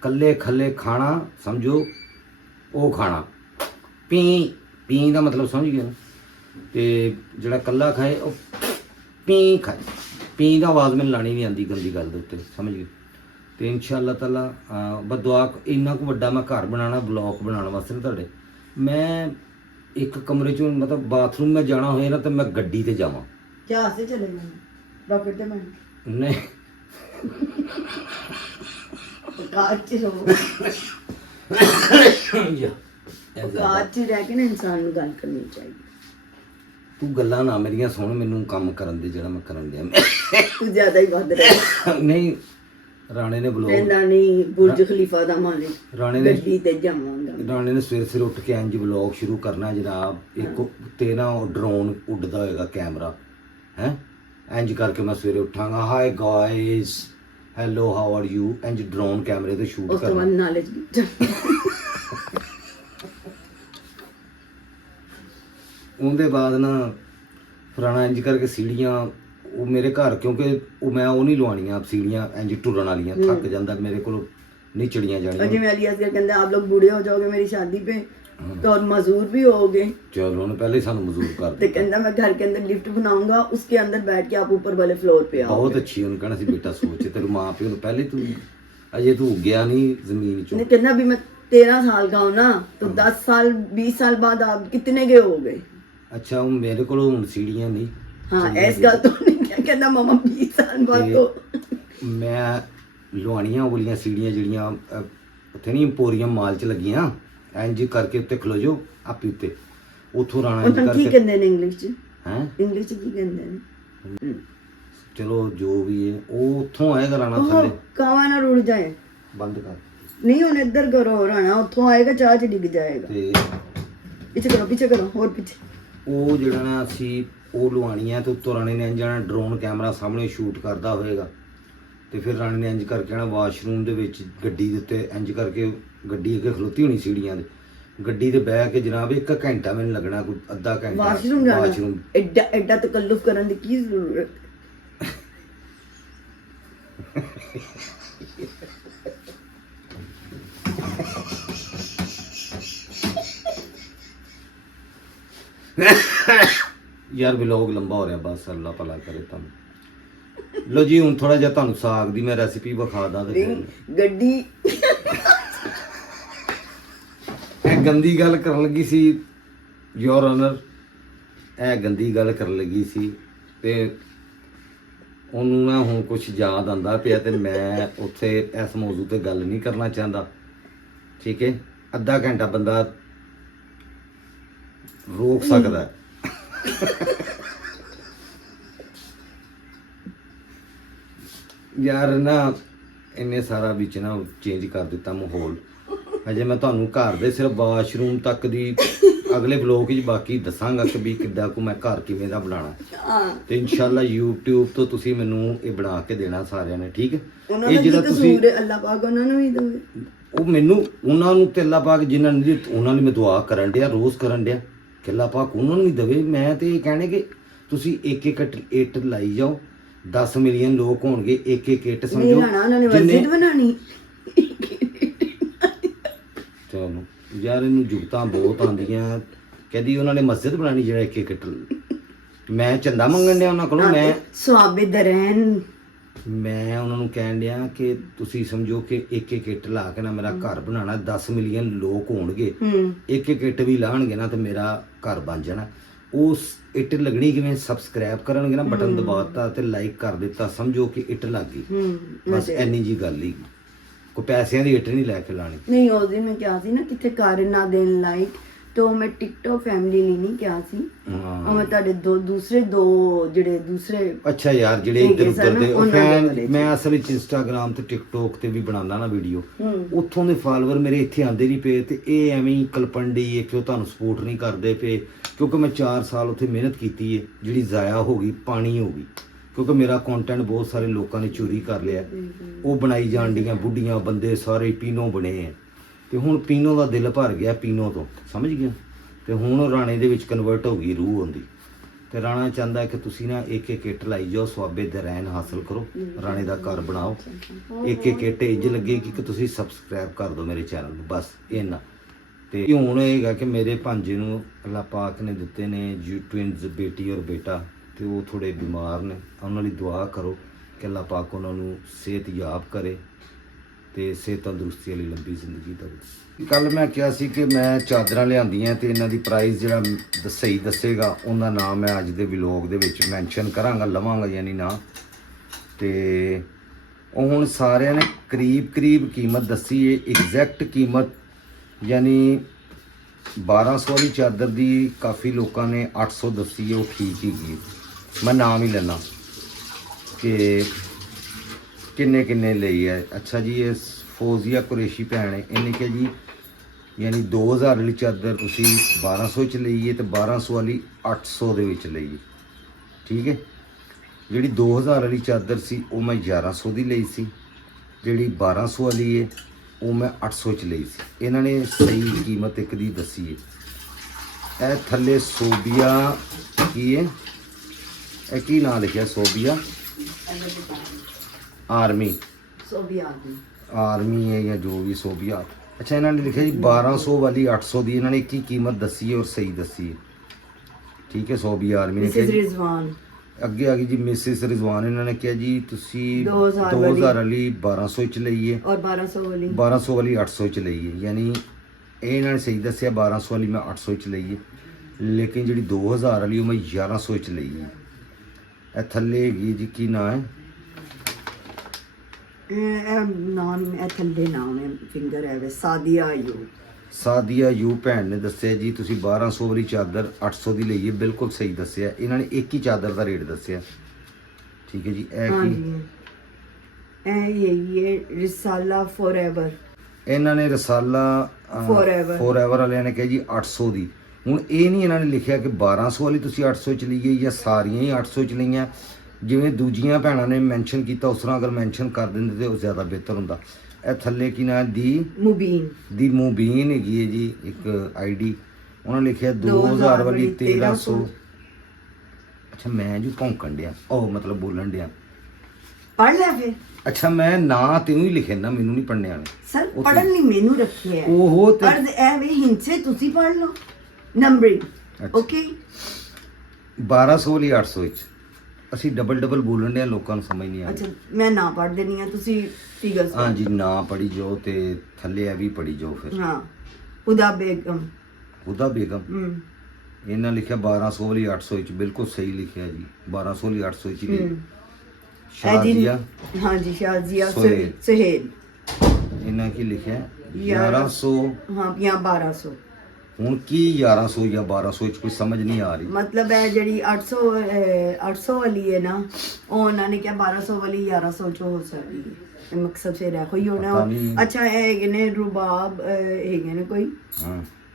ਕੱਲੇ ਖੱਲੇ ਖਾਣਾ ਸਮਝੋ, ਉਹ ਖਾਣਾ ਪੀ ਦਾ ਮਤਲਬ ਸਮਝ ਗਏ ਨਾ। ਤੇ ਜਿਹੜਾ ਕੱਲਾ ਖਾਏ ਉਹ ਪੀ ਖਾਏ। ਪੀ ਦਾ ਆਵਾਜ਼ ਮੈਨੂੰ ਲਾਣੀ ਨਹੀਂ ਆਉਂਦੀ ਗੰਦੀ ਗੱਲ ਦੇ ਉੱਤੇ, ਸਮਝ ਗਏ। ਤੇ ਇਨਸ਼ਾਅੱਲਾ ਤਾਲਾ ਬਦੁਆ ਇੰਨਾ ਕੁ ਵੱਡਾ ਮੈਂ ਘਰ ਬਣਾਉਣਾ, ਬਲੌਗ ਬਣਾਉਣ ਵਾਸਤੇ ਨਾ ਤੁਹਾਡੇ। ਮੈਂ ਇੱਕ ਕਮਰੇ ਚੋਂ ਮਤਲਬ ਬਾਥਰੂਮ ਮੈਂ ਜਾਣਾ ਹੋਏ ਨਾ ਤਾਂ ਮੈਂ ਗੱਡੀ ਤੇ ਜਾਵਾਂ। जहाज से चले गए रॉकेट से मैं ਨਹੀਂ कार च रहो कार च रह के ना इंसान ਨੂੰ ਗੱਲ ਕਰਨੀ ਚਾਹੀਦੀ। ਤੂੰ ਗੱਲਾਂ ਨਾ ਮੇਰੀਆਂ ਸੁਣ, ਮੈਨੂੰ ਕੰਮ ਕਰਨ ਦੇ ਜਿਹੜਾ ਮੈਂ ਕਰਨ ਦਿਆਂ। ਤੂੰ ਜ਼ਿਆਦਾ ਹੀ ਵੱਧ ਰਿਹਾ। ਨਹੀਂ ਰਾਣੇ ਨੇ ਬਲੌਗ ਕਹਿੰਦਾ ਨਹੀਂ ਬੁਰਜ ਖਲੀਫਾ ਦਾ ਮਾਲਿਕ ਰਾਣੇ ਨੇ ਗੱਡੀ ਤੇ ਜਾਵਾਂਗਾ। ਰਾਣੇ ਨੇ ਸਵੇਰ ਸਵੇਰ ਉੱਠ ਕੇ ਇੰਜ ਬਲੌਗ ਸ਼ੁਰੂ ਕਰਨਾ ਜਨਾਬ। ਇੱਕ ਉੱਤੇ ਨਾ ਡਰੋਨ ਉੱਡਦਾ ਹੋਏਗਾ ਕੈਮਰਾ ਹੈ, ਇੰਜ ਕਰਕੇ ਮੈਂ ਸਵੇਰੇ ਉੱਠਾਂਗਾ, hi guys hello how are you, ਇੰਜ ਡਰੋਨ ਕੈਮਰੇ ਤੇ ਸ਼ੂਟ ਉਸ ਤੋਂ ਕਰਨਾ। ਬਾਅਦ ਨਾਲੇਜ ਉਹਦੇ ਬਾਅਦ ਨਾ ਫਰਾਣਾ ਇੰਜ ਕਰਕੇ ਸੀੜੀਆਂ ਉਹ ਮੇਰੇ ਘਰ, ਕਿਉਂਕਿ ਉਹ ਮੈਂ ਉਹ ਨਹੀਂ ਲਵਾਉਣੀਆਂ ਸੀੜੀਆਂ ਇੰਜ ਟੁਰਨ ਵਾਲੀਆਂ, ਥੱਕ ਜਾਂਦਾ ਮੇਰੇ ਕੋਲ ਨਹੀਂ ਚੜੀਆਂ और ਜਾਣੀਆਂ। जिम्मे अली असगर कहते हैं आप लोग बूढ़े हो जाओगे मेरी शादी पे तो और मजदूर भी होगे। ਚਲੋ ਉਹਨੇ ਪਹਿਲੇ ਹੀ ਸਾਨੂੰ ਮਜ਼ਦੂਰ ਕਰ तो ਦਿੱਤਾ। कहता मैं घर के अंदर लिफ्ट बनाऊंगा उसके अंदर बैठ के आप ऊपर वाले फ्लोर पे आओ। ਬਹੁਤ ਅੱਛੀ ਉਹਨੂੰ ਕਹਿਣਾ ਸੀ ਬੇਟਾ ਸੋਚ, ਤੇਰੇ ਮਾਂ ਪਿਓ ਨੂੰ ਪਹਿਲੇ ਤੂੰ ਅਜੇ ਤੂੰ ਉੱਗਿਆ ਨਹੀਂ ਜ਼ਮੀਨ ਚੋਂ। ने कहना भी मैं 13 साल का हूँ ना तो 10 साल 20 साल बाद आप कितने के हो गए। ਅੱਛਾ ਉਹ ਮੇਰੇ ਕੋਲ ਹੁਣ ਸੀੜੀਆਂ ਨਹੀਂ। हाँ ऐस गल तो नहीं क्या कहना मामा 20 साल बाद तो ਮੈਂ ਲੁਹਾਣੀਆਂ ਉਹ ਵਾਲੀਆਂ ਸੀੜੀਆਂ ਜਿਹੜੀਆਂ ਉੱਥੇ ਨਹੀਂ ਇੰਪੋਰੀਅਮ ਮਾਲ 'ਚ ਲੱਗੀਆਂ, ਇੰਜ ਕਰਕੇ ਉੱਤੇ ਖਲੋ ਜਾਓ ਆਪੇ ਉੱਤੇ, ਉੱਥੋਂ ਰਾਣਾ ਇੰਜ ਉਹਨਾਂ ਕੀ ਕਰਕੇ ਕਹਿੰਦੇ ਨੇ ਇੰਗਲਿਸ਼ ਚ? ਹੈ। ਇੰਗਲਿਸ਼ ਚ ਕੀ ਕਹਿੰਦੇ ਨੇ? ਚਲੋ ਜੋ ਵੀ ਹੈ ਉਹ ਉੱਥੋਂ ਆਏਗਾ ਰਾਣਾ ਉਹ ਥੱਲੇ। ਕਾਵਾ ਨਾ ਰੁੜ ਜਾਏ। ਬੰਦ ਕਰ नहीं ਹੁਣ ਇੱਧਰ ਕਰੋ ਰਾਣਾ ਉੱਥੋਂ ਆਏਗਾ ਚਾਹ ਚ ਡਿੱਗ ਜਾਏਗਾ। ਤੇ ਪਿੱਛੇ ਕਰੋ ਹੋਰ ਪਿੱਛੇ। ਉਹ ਜਿਹੜਾ ਨਾ ਅਸੀਂ ਉਹ ਲੁਹਾਣੀਆਂ ਤੇ ਉੱਤੋਂ ਰਾਣੇ ਨੇ ਇੰਜ ਜਾਣਾ ਡਰੋਨ ਕੈਮਰਾ ਸਾਹਮਣੇ ਸ਼ੂਟ ਕਰਦਾ ਹੋਏਗਾ ਤੇ ਫਿਰ ਰਾਣੇ ਨੇ ਇੰਜ ਕਰਕੇ ਆਣਾ ਵਾਸ਼ਰੂਮ ਦੇ ਵਿੱਚ ਗੱਡੀ ਦੇ ਉੱਤੇ ਇੰਜ ਕਰਕੇ ਗੱਡੀ ਅੱਗੇ ਖਲੋਤੀ ਹੋਣੀ ਸੀੜੀਆਂ ਦੇ, ਗੱਡੀ ਤੇ ਬਹਿ ਕੇ ਜਨਾਬ 1 ਘੰਟਾ ਮੈਨੂੰ ਲੱਗਣਾ, ਕੋਈ ਅੱਧਾ ਘੰਟਾ ਵਾਸ਼ਰੂਮ ਜਾਣਾ ਵਾਸ਼ਰੂਮ। ਐਡਾ ਤਕੱਲੁਫ ਕਰਨ ਦੀ ਕੀ ਜ਼ਰੂਰਤ? ਯਾਰ ਵਲੌਗ ਲੰਬਾ ਹੋ ਰਿਹਾ, ਬਸ ਅੱਲਾ ਭਲਾ ਕਰੇ ਤੁਹਾਨੂੰ। ਲੋ ਜੀ ਹੁਣ ਥੋੜਾ ਜਿਹਾ ਤੁਹਾਨੂੰ ਸਾਗ ਦੀ ਮੈਂ ਰੈਸਿਪੀ ਵਿਖਾ ਦਾਂ ਤੇ ਫਿਰ ਗੱਡੀ ਇਹ ਗੰਦੀ ਗੱਲ ਕਰਨ ਲੱਗੀ ਸੀ ਯੋਰ ਆਨਰ, ਇਹ ਗੰਦੀ ਗੱਲ ਕਰਨ ਲੱਗੀ ਸੀ ਤੇ ਉਹਨੂੰ ਨਾ ਹੁਣ ਕੁਝ ਯਾਦ ਆਂਦਾ ਪਿਆ ਤੇ ਮੈਂ ਉੱਥੇ ਇਸ ਮੌਜੂ ਤੇ ਗੱਲ ਨਹੀਂ ਕਰਨਾ ਚਾਹੁੰਦਾ, ਠੀਕ ਹੈ। ਅੱਧਾ ਘੰਟਾ ਬੰਦਾ ਰੋਕ ਸਕਦਾ ਹੈ। ਯਾਰ ਨਾ ਇਹਨੇ ਸਾਰਾ ਵਿੱਚ ਨਾ ਚੇਂਜ ਕਰ ਦਿੱਤਾ ਮਾਹੌਲ। ਅਜੇ ਮੈਂ ਤੁਹਾਨੂੰ ਘਰ ਦੇ ਸਿਰਫ ਵਾਸ਼ਰੂਮ ਤੱਕ ਦੀ ਅਗਲੇ ਵਲੋਗ 'ਚ ਬਾਕੀ ਦੱਸਾਂਗਾ ਕਿ ਵੀ ਕਿੱਦਾਂ ਕੋ ਮੈਂ ਘਰ ਕਿਵੇਂ ਦਾ ਬਣਾਉਣਾ ਤੇ ਇਨਸ਼ਾਅੱਲਾ YouTube ਤੋਂ ਤੁਸੀਂ ਮੈਨੂੰ ਇਹ ਬਣਾ ਕੇ ਦੇਣਾ ਸਾਰਿਆਂ ਨੇ, ਠੀਕ ਹੈ। ਉਹਨਾਂ ਦਾ ਕੀ ਕਸੂਰ ਹੈ? ਅੱਲਾਹ ਪਾਕ ਉਹਨਾਂ ਨੂੰ ਵੀ ਦੇਵੇ। ਉਹ ਮੈਨੂੰ ਉਹਨਾਂ ਨੂੰ ਤੇ ਅੱਲਾਹ ਪਾਕ ਜਿਨ੍ਹਾਂ ਨੇ ਉਹਨਾਂ ਲਈ ਮੈਂ ਦੁਆ ਕਰਨ ਡਿਆ, ਰੋਜ਼ ਕਰਨ ਡਿਆ ਕਿ ਅੱਲਾਹ ਪਾਕ ਉਹਨਾਂ ਨੂੰ ਵੀ ਦੇਵੇ। ਮੈਂ ਤੇ ਇਹ ਕਹਿਣੇ ਕਿ ਤੁਸੀਂ ਇੱਕ ਇੱਟ ਲਾਈ ਜਾਓ, 10 ਮਿਲੀਅਨ ਲੋਕ ਹੋਣਗੇ, ਇੱਕ ਇੱਟ ਨਹੀਂ ਸਮਝੋ ਲਾਣਾ ਉਹਨਾਂ ਨੇ ਮਸਜਿਦ ਬਣਾਣੀ। ਚਲੋ ਯਾਰ ਇਹਨੂੰ ਜੁਗਤਾਂ ਬਹੁਤ ਆਉਂਦੀਆਂ, ਕਹਿੰਦੀ ਉਹਨਾਂ ਨੇ ਮਸਜਿਦ ਬਣਾਣੀ ਜਿਹੜਾ ਇੱਕ ਇੱਟ। ਮੈਂ ਚੰਦਾ ਮੰਗਣ ਡਿਆ ਉਹਨਾਂ ਕੋਲੋਂ, ਸਵਾਬੇ ਦਰੈਨ ਮੈਂ ਉਹਨਾਂ ਨੂੰ ਕਹਿਣ ਡਿਆ ਕਿ ਤੁਸੀਂ ਸਮਝੋ ਕਿ ਇੱਕ ਇੱਟ ਲਾ ਕੇ ਨਾ ਮੇਰਾ ਘਰ ਬਣਾਉਣਾ, 10 ਮਿਲੀਅਨ ਲੋਕ ਹੋਣਗੇ, ਇੱਕ ਇੱਟ ਵੀ ਲਾਣਗੇ ਨਾ ਤੇ ਮੇਰਾ ਘਰ ਬਣ ਜਾਣਾ। ਉਸ ਇੱਟ ਲੱਗਣੀ ਕਿਵੇਂ? ਸਬਸਕ੍ਰਾਈਬ ਕਰਨਗੇ ਨਾ, ਬਟਨ ਦਬਾਤਾ ਤੇ ਲਾਈਕ ਕਰ ਦਿੱਤਾ, ਸਮਝੋ ਕਿ ਇੱਟ ਲੱਗ ਗਈ। ਬਸ ਇੰਨੀ ਜੀ ਗੱਲ ਹੀ, ਕੋਈ ਪੈਸਿਆਂ ਦੀ ਇੱਟ ਨਹੀਂ ਲੈ ਕੇ ਲਾਣੀ। ਨਹੀਂ ਉਸ ਦਿਨ ਮੈਂ ਕਿਹਾ ਸੀ ਨਾ ਕਿੱਥੇ ਘਰ ਨਾ ਦੇਣ ਲਾਈਕ, तो मैं टिकटॉक फैमिली ਲਈ ਨਹੀਂ ਕਿਹਾ ਸੀ। ਉਹ ਮੈਂ ਤੁਹਾਡੇ ਦੂਸਰੇ ਜਿਹੜੇ ਦੂਸਰੇ ਅੱਛਾ ਯਾਰ ਜਿਹੜੇ ਇੱਧਰ ਉੱਧਰ ਦੇ ਫੈਨ, ਮੈਂ ਅਸਲ ਵਿੱਚ ਇੰਸਟਾਗ੍ਰਾਮ ਤੇ ਟਿਕਟੋਕ ਤੇ ਵੀ ਬਣਾਉਂਦਾ ਨਾ ਵੀਡੀਓ, ਉੱਥੋਂ ਦੇ ਫਾਲੋਅਰ ਮੇਰੇ ਇੱਥੇ ਆਉਂਦੇ ਨਹੀਂ ਪਏ ਤੇ ਇਹ ਐਵੇਂ ਹੀ ਕਲਪੰਡੀ ਹੈ ਕਿ ਉਹ ਤੁਹਾਨੂੰ ਸਪੋਰਟ ਨਹੀਂ ਕਰਦੇ ਪਏ, ਕਿਉਂਕਿ ਮੈਂ 4 ਸਾਲ ਉੱਥੇ ਮਿਹਨਤ ਕੀਤੀ ਹੈ ਜਿਹੜੀ ਜ਼ਾਇਆ ਹੋ ਗਈ, ਪਾਣੀ ਹੋ ਗਈ, ਕਿਉਂਕਿ ਮੇਰਾ ਕੰਟੈਂਟ ਬਹੁਤ ਸਾਰੇ ਲੋਕਾਂ ਨੇ ਚੋਰੀ ਕਰ ਲਿਆ। ਉਹ ਬਣਾਈ ਜਾਣ ਡੀਆਂ ਬੁੱਢੀਆਂ ਬੰਦੇ ਸਾਰੇ ਪੀਨੋ ਬਣੇ ਆ ਤੇ ਹੁਣ ਪੀਨੋ ਦਾ ਦਿਲ ਭਰ ਗਿਆ ਪੀਨੋ ਤੋਂ, ਸਮਝ ਗਿਆ। ਤੇ ਹੁਣ ਉਹ ਰਾਣੇ ਦੇ ਵਿੱਚ ਕਨਵਰਟ ਹੋ ਗਈ ਰੂਹ ਹੁੰਦੀ ਤੇ ਰਾਣਾ ਚਾਹੁੰਦਾ ਕਿ ਤੁਸੀਂ ਨਾ ਇੱਕ ਇੱਕ ਇੱਟ ਲਾਈ ਜਾਓ, ਸਵਾਬੇ ਦਰੈਨ ਹਾਸਲ ਕਰੋ, ਰਾਣੇ ਦਾ ਘਰ ਬਣਾਓ। ਇੱਕ ਇੱਕ ਇੱਟ ਇੰਜ ਲੱਗੇਗੀ ਕਿ ਤੁਸੀਂ ਸਬਸਕ੍ਰਾਈਬ ਕਰ ਦਿਓ ਮੇਰੇ ਚੈਨਲ ਨੂੰ, ਬਸ ਇੰਨਾ। ਤੇ ਹੁਣ ਇਹ ਹੈਗਾ ਕਿ ਮੇਰੇ ਭਾਂਜੇ ਨੂੰ ਅੱਲਾਹ ਪਾਕ ਨੇ ਦਿੱਤੇ ਨੇ ਟਵਿਨਸ, ਬੇਟੀ ਔਰ ਬੇਟਾ, ਤੇ ਉਹ ਥੋੜੇ ਬਿਮਾਰ ਨੇ, ਉਹਨਾਂ ਲਈ ਦੁਆ ਕਰੋ ਕਿ ਅੱਲਾਹ ਪਾਕ ਉਹਨਾਂ ਨੂੰ ਸਿਹਤ ਯਾਬ ਕਰੇ ਤੇ ਸਿਹਤ ਤੰਦਰੁਸਤੀ ਵਾਲੀ ਲੰਬੀ ਜ਼ਿੰਦਗੀ ਦੇਵੇ। ਕੱਲ ਮੈਂ ਕਿਹਾ ਸੀ ਕਿ ਮੈਂ ਚਾਦਰਾਂ ਲਿਆਂਦੀਆਂ ਤੇ ਇਹਨਾਂ ਦੀ ਪ੍ਰਾਈਸ ਜਿਹੜਾ ਸਹੀ ਦੱਸੇਗਾ ਉਹਦਾ ਨਾਮ ਮੈਂ ਅੱਜ ਦੇ ਵਲੌਗ ਦੇ ਵਿੱਚ ਮੈਂਸ਼ਨ ਕਰਾਂਗਾ, ਲਵਾਂਗਾ ਯਾਨੀ ਨਾ। ਤੇ ਉਹ ਹੁਣ ਸਾਰਿਆਂ ਨੇ ਕਰੀਬ ਕੀਮਤ ਦੱਸੀ ਹੈ, ਐਗਜ਼ੈਕਟ ਕੀਮਤ ਯਾਨੀ 1200 ਵਾਲੀ ਚਾਦਰ ਦੀ ਕਾਫੀ ਲੋਕਾਂ ਨੇ 800 ਦੱਸੀ ਹੈ, ਉਹ ਠੀਕ ਹੀ ਗਈ। ਮੈਂ ਨਾਮ ਹੀ ਲੈਣਾ ਕਿ ਕਿੰਨੇ ਲਈ ਹੈ। ਅੱਛਾ ਜੀ, ਇਹ ਫੌਜ਼ੀਆ ਕੁਰੇਸ਼ੀ ਭੈਣ ਹੈ, ਇਹਨੇ ਕਿਹਾ ਜੀ ਯਾਨੀ 2000 ਵਾਲੀ ਚਾਦਰ ਤੁਸੀਂ 1200 ਚ ਲਈਏ ਤੇ 1200 ਵਾਲੀ 800 ਦੇ ਵਿੱਚ ਲਈਏ, ਠੀਕ ਹੈ। ਜਿਹੜੀ 2000 ਵਾਲੀ ਚਾਦਰ ਸੀ ਉਹ ਮੈਂ 1100 ਦੀ ਲਈ ਸੀ, ਜਿਹੜੀ 1200 ਵਾਲੀ ਹੈ ਉਹ ਮੈਂ 800 ਚ ਲਈ ਸੀ। ਇਹਨਾਂ ਨੇ ਸਹੀ ਕੀਮਤ ਇੱਕ ਦੀ ਦੱਸੀ ਹੈ। ਇਹ ਥੱਲੇ ਸੋਬੀਆ ਕੀ ਹੈ, ਇਹ ਕੀ ਨਾਂ ਲਿਖਿਆ? ਸੋਬੀਆ ਆਰਮੀ ਆਰਮੀ ਹੈ ਜਾਂ ਜੋ ਵੀ ਸੋਬੀਆ। ਅੱਛਾ, ਇਹਨਾਂ ਨੇ ਲਿਖਿਆ ਜੀ 1200 ਵਾਲੀ 800 ਦੀ, ਇਹਨਾਂ ਨੇ ਇੱਕ ਹੀ ਕੀਮਤ ਦੱਸੀ ਹੈ ਔਰ ਸਹੀ ਦੱਸੀ ਹੈ, ਠੀਕ ਹੈ। ਸੋਬੀਆ ਆਰਮੀ ਨੇ ਕਿਹਾ। ਅੱਗੇ ਆ ਗਈ ਜੀ ਮਿਸਿਸ ਰਿਜ਼ਵਾਨ, ਇਹਨਾਂ ਨੇ ਕਿਹਾ ਜੀ ਤੁਸੀਂ 2000 ਵਾਲੀ 1200 ਚ ਲਈਏ ਔਰ 1200 ਵਾਲੀ 800 ਚ ਲਈਏ, ਯਾਨੀ ਇਹ ਇਹਨਾਂ ਨੇ ਸਹੀ ਦੱਸਿਆ 1200 ਵਾਲੀ ਮੈਂ 800 ਚ ਲਈਏ, ਲੇਕਿਨ ਜਿਹੜੀ 2000 ਵਾਲੀ ਉਹ ਮੈਂ 1100 ਚ ਲਈ ਹੈ। ਇਹ ਥੱਲੇ ਹੈਗੀ ਜੀ, ਕੀ ਨਾਂ ਹੈ? ਫਿੰਗਰ ਹੈ ਸਾਦੀਆ ਯੂ ਭੈਣ ਨੇ ਦੱਸਿਆ ਜੀ ਤੁਸੀਂ 1200 ਵਾਲੀ ਚਾਦਰ 800 ਦੀ ਲਈਏ, ਬਿਲਕੁਲ ਸਹੀ ਦੱਸਿਆ। ਇਹਨਾਂ ਨੇ ਇੱਕ ਹੀ ਚਾਦਰ ਦਾ ਰੇਟ ਦੱਸਿਆ, ਠੀਕ ਹੈ ਜੀ। ਇਹ ਕੀ ਰਿਸਾਲਾ ਫੋਰਐਵਰ, ਇਹਨਾਂ ਨੇ ਰਸਾਲਾ ਫੋਰਐਵਰ ਵਾਲਿਆਂ ਨੇ ਕਿਹਾ ਜੀ 800 ਦੀ। ਹੁਣ ਇਹ ਨਹੀਂ ਇਹਨਾਂ ਨੇ ਲਿਖਿਆ ਕਿ 1200 ਵਾਲੀ ਤੁਸੀਂ 800 ਚ ਲਈਏ ਜਾਂ ਸਾਰੀਆਂ ਹੀ 800 ਚ ਲਈਆਂ। ਜਿਵੇਂ ਦੂਜੀਆਂ ਭੈਣਾਂ ਨੇ ਮੈਂਸ਼ਨ ਕੀਤਾ ਉਸ ਤਰ੍ਹਾਂ ਅਗਰ ਮੈਂਸ਼ਨ ਕਰ ਦਿੰਦੇ ਤੇ ਉਹ ਜ਼ਿਆਦਾ ਬਿਹਤਰ ਹੁੰਦਾ। ਇਹ ਥੱਲੇ ਕੀ ਨਾਂ ਦੀ ਮੁਬੀਨ ਹੈਗੀ ਹੈ ਜੀ ਇੱਕ ਆਈਡੀ, ਉਹਨਾਂ ਨੇ ਲਿਖਿਆ 2000 ਵਾਲੀ 1300। ਅੱਛਾ, ਮੈਂ ਜੀ ਭੌਂਕਣ ਡਿਆ, ਉਹ ਮਤਲਬ ਬੋਲਣ ਡਿਆ, ਪੜ੍ਹ ਲਿਆ ਫਿਰ। ਅੱਛਾ, ਮੈਂ ਨਾਂ ਤੇ ਹੀ ਲਿਖਿਆ ਨਾ, ਮੈਨੂੰ ਨਹੀਂ ਪੜ੍ਹਨੇ ਆਲੇ ਸਰ, ਪੜ੍ਹਨ ਲਈ ਮੈਨੂੰ ਰੱਖਿਆ ਹੈ। ਓਹੋ, ਤੇ ਅਰਜ਼ ਐਵੇਂ ਹਿੰਸੇ ਤੁਸੀਂ ਪੜ੍ਹ ਲਓ ਨੰਬਰਿੰਗ, ਓਕੇ। 1200 ਵਾਲੀ 800 ਵਿੱਚ ਅਸੀਂ ਡਬਲ ਬੋਲਣ ਡਿਆ, ਲੋਕਾਂ ਨੂੰ ਸਮਝ ਨਹੀਂ ਆ ਰਹੀ। ਅੱਛਾ, ਮੈਂ ਨਾ ਪੜ੍ਹ ਦੇਣੀ ਆ, ਤੁਸੀਂ ਫਿਗਰਸ ਹਾਂਜੀ ਨਾ ਪੜ੍ਹੀ ਜਾਓ ਤੇ ਥੱਲੇ ਇਹ ਵੀ ਪੜ੍ਹੀ ਜਾਓ ਫਿਰ। ਹਾਂ, ਹੁਦਾ ਬੇਗਮ ਇਹਨਾਂ ਲਿਖਿਆ 1200 ਵਾਲੀ 800 ਵਿੱਚ, ਬਿਲਕੁਲ ਸਹੀ ਲਿਖਿਆ ਜੀ, 1200 ਵਾਲੀ 800 ਵਿੱਚ ਹੀ। ਸ਼ਾਜ਼ੀਆ, ਹਾਂਜੀ ਸ਼ਾਜ਼ੀਆ ਸੁਹੇਲ, ਇਹਨਾਂ ਕੀ ਲਿਖਿਆ 1100 ਹਾਂ ਜਾਂ 1200। ਹੁਣ ਕੀ 1100 ਜਾਂ 1200 ਵਿੱਚ ਕੋਈ ਸਮਝ ਨਹੀਂ ਆ ਰਹੀ। ਮਤਲਬ ਹੈ ਜਿਹੜੀ 800 ਵਾਲੀ ਹੈ ਨਾ, ਉਹ ਉਹਨਾਂ ਨੇ ਕਿਹਾ 1200 ਵਾਲੀ 1100 ਚ ਹੋ ਸਕਦੀ ਹੈ, ਇਹ ਮਕਸਦ ਫਿਰ ਹੈ ਕੋਈ ਹੋਣਾ। ਅੱਛਾ, ਇਹ ਹੈਗੇ ਨੇ ਰੁਬਾਬ ਹੈਗੇ ਨੇ ਕੋਈ,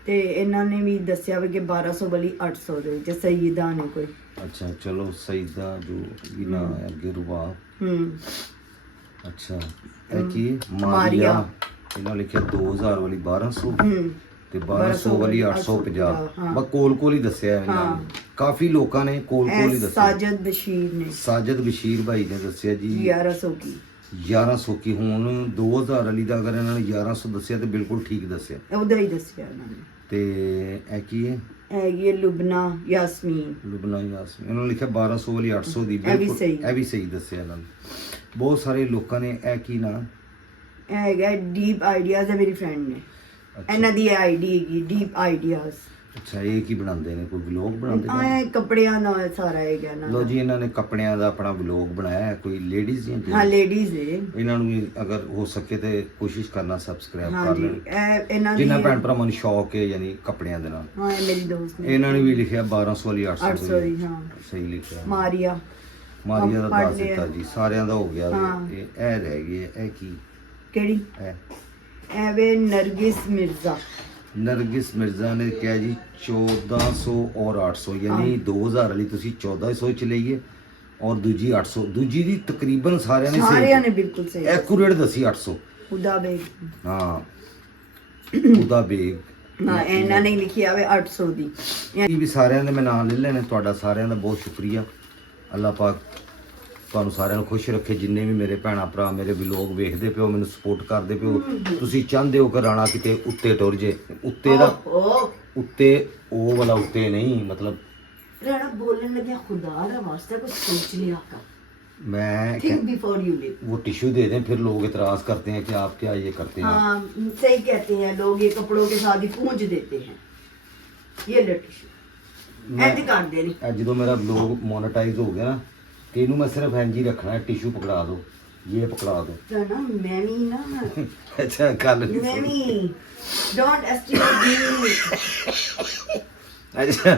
ਤੇ ਇਹਨਾਂ ਨੇ ਵੀ ਦੱਸਿਆ ਵੀ ਕਿ 1200 ਵਾਲੀ 800 ਦੇ ਵਿੱਚ ਸਈਦਾ ਨੇ ਕੋਈ। ਅੱਛਾ ਚਲੋ, ਸਈਦਾ ਜੋ ਵੀ ਨਾ ਹੈ ਅੱਗੇ ਰੁਬਾਬ। ਅੱਛਾ, ਇਹ ਕੀ ਮਾਰੀਆ, ਇਹਨਾਂ ਲਿਖਿਆ 2000 ਵਾਲੀ 1200 ਤੇ 1200 ਵਾਲੀ 850। ਬਸ ਕੋਲ ਹੀ ਦੱਸਿਆ ਇਹਨਾਂ ਨੇ, ਕਾਫੀ ਲੋਕਾਂ ਨੇ ਕੋਲ ਹੀ ਦੱਸਿਆ। ਸਾਜਦ ਬਸ਼ੀਰ ਭਾਈ ਨੇ ਦੱਸਿਆ ਜੀ 1100 ਕੀ। ਹੁਣ 2000 ਵਾਲੀ ਦਾ ਅਗਰ ਇਹਨਾਂ ਨੇ 1100 ਦੱਸਿਆ ਤੇ ਬਿਲਕੁਲ ਠੀਕ ਦੱਸਿਆ, ਉਹਦਾ ਹੀ ਦੱਸਿਆ ਇਹਨਾਂ ਨੇ। ਤੇ ਇਹ ਕੀ ਹੈ? ਇਹ ਲੁਬਨਾ ਯਾਸਮੀਨ, ਇਹਨਾਂ ਨੇ ਲਿਖਿਆ 1200 ਵਾਲੀ 800 ਦੀ, ਬਿਲਕੁਲ ਇਹ ਵੀ ਸਹੀ ਦੱਸਿਆ ਇਹਨਾਂ ਨੇ। ਬਹੁਤ ਸਾਰੇ ਲੋਕਾਂ ਨੇ ਇਹ ਕੀ ਨਾ, ਇਹ ਹੈਗਾ ਡੀਪ ਆਈਡੀਆਜ਼ ਹੈ, ਮੇਰੀ ਫਰੈਂਡ ਨੇ, ਇਹਨਾਂ ਦੀ ਆਈਡੀ ਹੈਗੀ ਡੀਪ ਆਈਡੀਆਜ਼। ਅੱਛਾ, ਇਹ ਕੀ ਬਣਾਉਂਦੇ ਨੇ? ਕੋਈ ਵਲੌਗ ਬਣਾਉਂਦੇ ਨੇ? ਆ ਕੱਪੜਿਆਂ ਦਾ ਸਾਰਾ ਹੈਗਾ ਨਾ। ਲੋ ਜੀ, ਇਹਨਾਂ ਨੇ ਕੱਪੜਿਆਂ ਦਾ ਆਪਣਾ ਵਲੌਗ ਬਣਾਇਆ ਹੈ। ਕੋਈ ਲੇਡੀਜ਼ ਹੀ? ਹਾਂ, ਲੇਡੀਜ਼ ਹੈ। ਇਹਨਾਂ ਨੂੰ ਵੀ ਅਗਰ ਹੋ ਸਕੇ ਤੇ ਕੋਸ਼ਿਸ਼ ਕਰਨਾ ਸਬਸਕ੍ਰਾਈਬ ਕਰ ਲੈਣ, ਇਹਨਾਂ ਜਿਨ੍ਹਾਂ ਭੈਣ ਭਰਾਵਾਂ ਨੂੰ ਸ਼ੌਕ ਹੈ ਯਾਨੀ ਕੱਪੜਿਆਂ ਦੇ ਨਾਲ। ਹਾਂ, ਇਹ ਮੇਰੀ ਦੋਸਤ ਨੇ। ਇਹਨਾਂ ਨੇ ਵੀ ਲਿਖਿਆ 1200 ਵਾਲੀ 800 ਦੀ। ਹਾਂ, ਸਹੀ ਲਿਖਿਆ। ਮਾਰੀਆ ਦਾ ਦੱਸ ਦਿੱਤਾ ਜੀ, ਸਾਰਿਆਂ ਦਾ ਹੋ ਗਿਆ। ਇਹ ਰਹਿ ਗਈ, ਇਹ ਕੀ? ਕਿਹੜੀ? ਇਹ ਵੇ ਨਰਗਿਸ ਮਿਰਜ਼ਾ ਨੇ ਕਿਹਾ ਜੀ 1400 ਔਰ 800, ਯਾਨੀ 2000 ਵਾਲੀ ਤੁਸੀਂ 1400 ਚ ਲਈਏ ਔਰ ਦੂਜੀ 800। ਦੂਜੀ ਦੀ ਤਕਰੀਬਨ ਸਾਰਿਆਂ ਨੇ ਬਿਲਕੁਲ ਸਹੀ ਐਕੂਰੇਟ ਦੱਸੀ 800। ਹੁਦਾ ਬੇਗ, ਹਾਂ ਹੁਦਾ ਬੇਗ ਨਾ, ਇਹਨਾਂ ਨੇ ਲਿਖਿਆ ਵੇ 800 ਦੀ। ਇਹ ਵੀ ਸਾਰਿਆਂ ਦੇ ਮੈਂ ਨਾਮ ਲੈ ਲੈਣੇ। ਤੁਹਾਡਾ ਸਾਰਿਆਂ ਦਾ ਬਹੁਤ ਸ਼ੁਕਰੀਆ। ਅੱਲਾਹ ਪਾਕ ਤੁਹਾਨੂੰ ਸਾਰਿਆਂ ਨੂੰ ਖੁਸ਼ ਰੱਖੇ। ਜਿੰਨੇ ਵੀ ਮੇਰੇ ਭੈਣਾਂ ਭਰਾ ਮੇਰੇ ਵਲੌਗ ਵੇਖਦੇ ਪਿਓ, ਮੈਨੂੰ ਸਪੋਰਟ ਕਰਦੇ ਪਿਓ, ਤੁਸੀਂ ਚਾਹੁੰਦੇ ਹੋ ਕਿ ਰਾਣਾ ਕਿਤੇ ਉੱਤੇ ਟੁਰ ਜੇ, ਉੱਤੇ ਦਾ ਉੱਤੇ, ਉਹ ਵਾਲਾ ਉੱਤੇ ਨਹੀਂ, ਮਤਲਬ ਰਾਣਾ ਬੋਲਣ ਲੱਗਿਆ ਖੁਦਾ ਦਾ ਵਾਸਤਾ ਕੁਝ ਸੋਚ ਲਿਆ ਕਰ। मैं थिंक बिफोर यू लिव। वो टिश्यू दे दें, फिर लोग इतराज करते हैं कि आप क्या ये करते हैं। हाँ सही कहते हैं लोग, ये कपड़ों के साथ ही पूंछ देते हैं। ये लो टिश्यू मैं- ऐसे काट देनी। जो मेरा ब्लॉग मोनेटाइज हो गया ना, कि इनू मैं सिर्फ इंज ही रखना है, टिश्यू पकड़ा दो, ये पकड़ा दो। तो ना मैं भी ना अच्छा गल नहीं मैं सुनी। भी डोंट एस्टिमेट अच्छा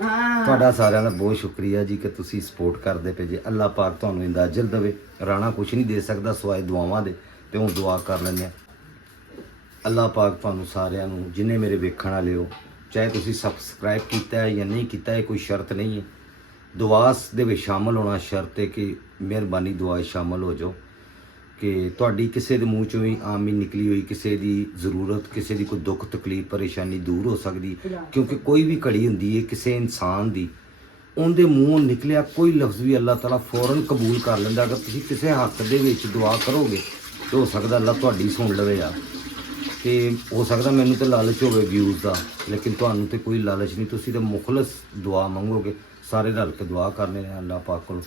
ਹਾਂ ਤੁਹਾਡਾ ਸਾਰਿਆਂ ਦਾ ਬਹੁਤ ਸ਼ੁਕਰੀਆ ਜੀ ਕਿ ਤੁਸੀਂ ਸਪੋਰਟ ਕਰਦੇ ਪਏ ਜੇ। ਅੱਲਾਹ ਪਾਕ ਤੁਹਾਨੂੰ ਇੰਦਾਜ਼ਤ ਦੇਵੇ। ਰਾਣਾ ਕੁਛ ਨਹੀਂ ਦੇ ਸਕਦਾ ਸਵਾਏ ਦੁਆਵਾਂ ਦੇ, ਤੇ ਹੁਣ ਦੁਆ ਕਰ ਲੈਂਦੇ ਹਾਂ। ਅੱਲਾਹ ਪਾਕ ਤੁਹਾਨੂੰ ਸਾਰਿਆਂ ਨੂੰ, ਜਿੰਨੇ ਮੇਰੇ ਵੇਖਣ ਵਾਲੇ ਹੋ, ਚਾਹੇ ਤੁਸੀਂ ਸਬਸਕ੍ਰਾਈਬ ਕੀਤਾ ਹੈ ਜਾਂ ਨਹੀਂ ਕੀਤਾ, ਇਹ ਕੋਈ ਸ਼ਰਤ ਨਹੀਂ ਹੈ। ਦੁਆ ਦੇ ਵਿੱਚ ਸ਼ਾਮਲ ਹੋਣਾ ਸ਼ਰਤ ਹੈ ਕਿ ਮਿਹਰਬਾਨੀ ਦੁਆ 'ਚ ਸ਼ਾਮਲ ਹੋ ਜਾਓ, ਕਿ ਤੁਹਾਡੀ ਕਿਸੇ ਦੇ ਮੂੰਹ 'ਚੋਂ ਵੀ ਆਮੀਨ ਨਿਕਲੀ ਹੋਈ ਕਿਸੇ ਦੀ ਜ਼ਰੂਰਤ, ਕਿਸੇ ਦੀ ਕੋਈ ਦੁੱਖ ਤਕਲੀਫ ਪਰੇਸ਼ਾਨੀ ਦੂਰ ਹੋ ਸਕਦੀ। ਕਿਉਂਕਿ ਕੋਈ ਵੀ ਘੜੀ ਹੁੰਦੀ ਹੈ ਕਿਸੇ ਇਨਸਾਨ ਦੀ, ਉਹਦੇ ਮੂੰਹੋਂ ਨਿਕਲਿਆ ਕੋਈ ਲਫ਼ਜ਼ ਵੀ ਅੱਲਾਹ ਤਾਲਾ ਫੌਰਨ ਕਬੂਲ ਕਰ ਲੈਂਦਾ। ਅਗਰ ਤੁਸੀਂ ਕਿਸੇ ਹੱਕ ਦੇ ਵਿੱਚ ਦੁਆ ਕਰੋਗੇ ਤਾਂ ਹੋ ਸਕਦਾ ਅੱਲਾਹ ਤੁਹਾਡੀ ਸੁਣ ਲਵੇ ਯਾਰ। ਤੇ ਹੋ ਸਕਦਾ ਮੈਨੂੰ ਤਾਂ ਲਾਲਚ ਹੋਵੇ ਵਿਊਜ਼ ਦਾ, ਲੇਕਿਨ ਤੁਹਾਨੂੰ ਤੇ ਕੋਈ ਲਾਲਚ ਨਹੀਂ। ਤੁਸੀਂ ਤਾਂ ਮੁਖਲਸ ਦੁਆ ਮੰਗੋਗੇ। ਸਾਰੇ ਰਲ ਕੇ ਦੁਆ ਕਰਨੇ ਨੇ ਅੱਲਾਹ ਪਾਕ ਕੋਲ।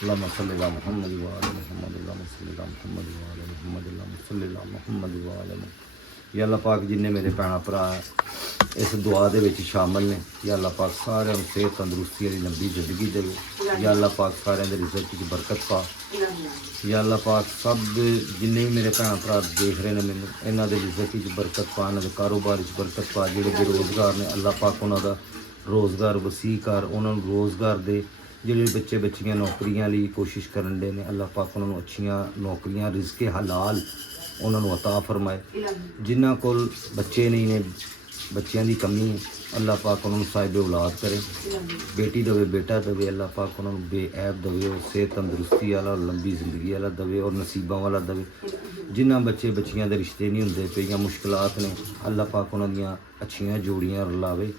अल्लाहुम्मा सल्ली अला मुहम्मद व आले मुहम्मद, अल्लाहुम्मा सल्ली अला मुहम्मद व आले मुहम्मद, अल्लाहुम्मा सल्ली अला मुहम्मद व आले मुहम्मद। या अल्लाह पाक जिन्ने मेरे भैन भरा इस दुआ दे विच शामिल ने, या अल्लाह पाक सारिਆਂ ਨੂੰ सेहत तंदुरुस्ती वाली लंबी जिंदगी देवे। या अल्लाह पाक सारिਆਂ ਦੇ रिज़्क ਵਿੱਚ बरकत पा। या अल्लाह पाक सब जिन्ने भी मेरे भैन भरा देख रहे ने मैनू, इन्हां दे रिज़्क ਵਿੱਚ बरकत पा, इन्हां दे कारोबार ਵਿੱਚ बरकत पा। ਜਿਹੜੇ बेरोज़गार ने अल्लाह पाक ਉਹਨਾਂ ਦਾ ਰੋਜ਼ਗਾਰ ਵਸੀਅ ਕਰ, ਉਹਨਾਂ ਨੂੰ ਰੋਜ਼ਗਾਰ ਦੇ। ਜਿਹੜੇ ਬੱਚੇ ਬੱਚੀਆਂ ਨੌਕਰੀਆਂ ਲਈ ਕੋਸ਼ਿਸ਼ ਕਰਨ ਦੇ ਨੇ, ਅੱਲਾਹ ਪਾਕ ਉਹਨਾਂ ਨੂੰ ਅੱਛੀਆਂ ਨੌਕਰੀਆਂ, ਰਿਜ਼ਕੇ ਹਲਾਲ ਉਹਨਾਂ ਨੂੰ ਅਤਾ ਫਰਮਾਏ। ਜਿਨ੍ਹਾਂ ਕੋਲ ਬੱਚੇ ਨਹੀਂ ਨੇ, ਬੱਚਿਆਂ ਦੀ ਕਮੀ ਹੈ, ਅੱਲਾਹ ਪਾਕ ਉਹਨਾਂ ਨੂੰ ਸਾਹਿਬ ਔਲਾਦ ਕਰੇ। ਬੇਟੀ ਦੇਵੇ, ਬੇਟਾ ਦੇਵੇ, ਅੱਲਾਹ ਪਾਕ ਉਹਨਾਂ ਨੂੰ ਬੇਐਬ ਦੇਵੇ, ਔਰ ਸਿਹਤ ਤੰਦਰੁਸਤੀ ਵਾਲਾ, ਲੰਬੀ ਜ਼ਿੰਦਗੀ ਵਾਲਾ ਦੇਵੇ, ਔਰ ਨਸੀਬਾਂ ਵਾਲਾ ਦੇਵੇ। ਜਿਨ੍ਹਾਂ ਬੱਚੇ ਬੱਚੀਆਂ ਦੇ ਰਿਸ਼ਤੇ ਨਹੀਂ ਹੁੰਦੇ ਪਏ ਜਾਂ ਮੁਸ਼ਕਲਾਤ ਨੇ, ਅੱਲਾਹ ਪਾਕ ਉਹਨਾਂ ਦੀਆਂ ਅੱਛੀਆਂ ਜੋੜੀਆਂ ਰਲਾਵੇ,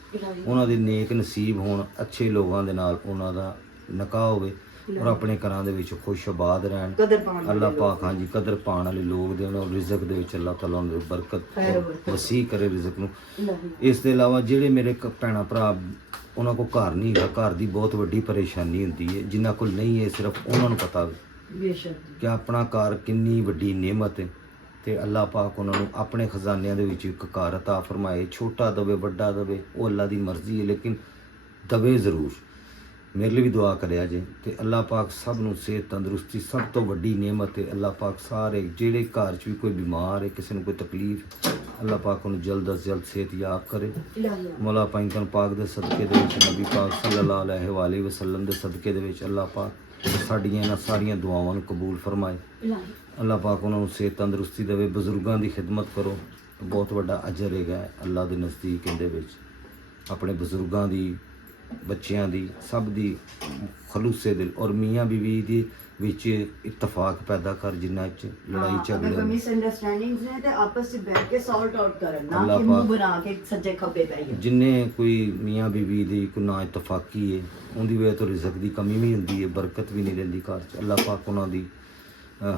ਉਹਨਾਂ ਦੇ ਨੇਕ ਨਸੀਬ ਹੋਣ, ਅੱਛੇ ਲੋਕਾਂ ਦੇ ਨਾਲ ਉਹਨਾਂ ਦਾ ਨਿਕਾਹ ਹੋਵੇ, ਔਰ ਆਪਣੇ ਘਰਾਂ ਦੇ ਵਿੱਚ ਖੁਸ਼ ਆਬਾਦ ਰਹਿਣ। ਅੱਲਾਹ ਪਾਕ ਹਾਂਜੀ ਕਦਰ ਪਾਉਣ ਵਾਲੇ ਲੋਕ ਦੇਣ, ਔਰ ਰਿਜ਼ਕ ਦੇ ਵਿੱਚ ਅੱਲਾਹ ਤਾਲਾ ਉਹਨਾਂ ਦੀ ਬਰਕਤ ਵਸੀਅ ਕਰੇ ਰਿਜ਼ਕ ਨੂੰ। ਇਸ ਦੇ ਇਲਾਵਾ ਜਿਹੜੇ ਮੇਰੇ ਭੈਣਾਂ ਭਰਾ ਉਹਨਾਂ ਕੋਲ ਘਰ ਨਹੀਂ ਹੈਗਾ, ਘਰ ਦੀ ਬਹੁਤ ਵੱਡੀ ਪਰੇਸ਼ਾਨੀ ਹੁੰਦੀ ਹੈ, ਜਿਨ੍ਹਾਂ ਕੋਲ ਨਹੀਂ ਹੈ ਸਿਰਫ ਉਹਨਾਂ ਨੂੰ ਪਤਾ ਕਿ ਆਪਣਾ ਘਰ ਕਿੰਨੀ ਵੱਡੀ ਨਿਅਮਤ ਹੈ। ਤੇ ਅੱਲਾਹ ਪਾਕ ਉਹਨਾਂ ਨੂੰ ਆਪਣੇ ਖਜ਼ਾਨਿਆਂ ਦੇ ਵਿੱਚ ਇੱਕ ਘਰ ਅਤਾ ਫਰਮਾਏ। ਛੋਟਾ ਦਵੇ ਵੱਡਾ ਦਵੇ ਉਹ ਅੱਲਾਹ ਦੀ ਮਰਜ਼ੀ ਹੈ, ਲੇਕਿਨ ਦਵੇ ਜ਼ਰੂਰ। ਮੇਰੇ ਲਈ ਵੀ ਦੁਆ ਕਰਿਆ ਜੇ। ਤੇ ਅੱਲਾਹ ਪਾਕ ਸਭ ਨੂੰ ਸਿਹਤ ਤੰਦਰੁਸਤੀ ਸਭ ਤੋਂ ਵੱਡੀ ਨਿਅਮਤ ਹੈ। ਅੱਲਾਹ ਪਾਕ ਸਾਰੇ ਜਿਹੜੇ ਘਰ 'ਚ ਵੀ ਕੋਈ ਬਿਮਾਰ ਹੈ, ਕਿਸੇ ਨੂੰ ਕੋਈ ਤਕਲੀਫ, ਅੱਲਾਹ ਪਾਕ ਉਹਨੂੰ ਜਲਦ ਅਜ਼ ਜਲਦ ਸਿਹਤਯਾਬ ਕਰੇ। ਮੌਲਾ ਪੈਗੰਬਰ ਪਾਕ ਦੇ ਸਦਕੇ ਦੇ ਵਿੱਚ, ਨਬੀ ਪਾਕ ਸੱਲੱਲਾਹੁ ਅਲੈਹਿ ਵਸੱਲਮ ਦੇ ਸਦਕੇ ਦੇ ਵਿੱਚ ਅੱਲਾਹ ਪਾਕ ਸਾਡੀਆਂ ਇਹਨਾਂ ਸਾਰੀਆਂ ਦੁਆਵਾਂ ਨੂੰ ਕਬੂਲ ਫਰਮਾਏ। ਅੱਲਾਹ ਪਾਕ ਉਹਨਾਂ ਨੂੰ ਸਿਹਤ ਤੰਦਰੁਸਤੀ ਦੇਵੇ। ਬਜ਼ੁਰਗਾਂ ਦੀ ਖਿਦਮਤ ਕਰੋ, ਬਹੁਤ ਵੱਡਾ ਅਜਰ ਹੈਗਾ ਅੱਲਾਹ ਦੇ ਨਜ਼ਦੀਕ ਇਹਦੇ ਵਿੱਚ। ਆਪਣੇ ਬਜ਼ੁਰਗਾਂ ਦੀ, ਬੱਚਿਆਂ ਦੀ, ਸਭ ਦੀ ਖਲੂਸੇ ਦਿਲ ਔਰ ਮੀਆਂ ਬੀਵੀ ਦੇ ਵਿੱਚ ਇਤਫਾਕ ਪੈਦਾ ਕਰ, ਜਿੰਨਾ ਚ ਲੜਾਈ ਝਗੜੇ ਕੋਈ ਮਿਸਅੰਡਰਸਟੈਂਡਿੰਗਸ ਨੇ ਤੇ ਆਪਸ ਵਿੱਚ ਬੈਠ ਕੇ ਸੌਲਟ ਆਊਟ ਕਰਨ, ਨਾ ਕਿ ਮੂੰਹ ਬਣਾ ਕੇ ਸੱਜੇ ਖੱਬੇ ਪਈਏ। ਜਿੰਨੇ ਕੋਈ ਮੀਆਂ ਬੀਵੀ ਦੀ ਕੋਈ ਨਾ ਇਤਫਾਕੀ ਹੈ, ਉਹਦੀ ਵਜ੍ਹਾ ਤੋਂ ਰਿਜ਼ਕ ਦੀ ਕਮੀ ਵੀ ਹੁੰਦੀ ਹੈ, ਬਰਕਤ ਵੀ ਨਹੀਂ ਰਹਿੰਦੀ ਘਰ 'ਚ। ਅੱਲਾਹ ਪਾਕ ਉਹਨਾਂ ਦੀ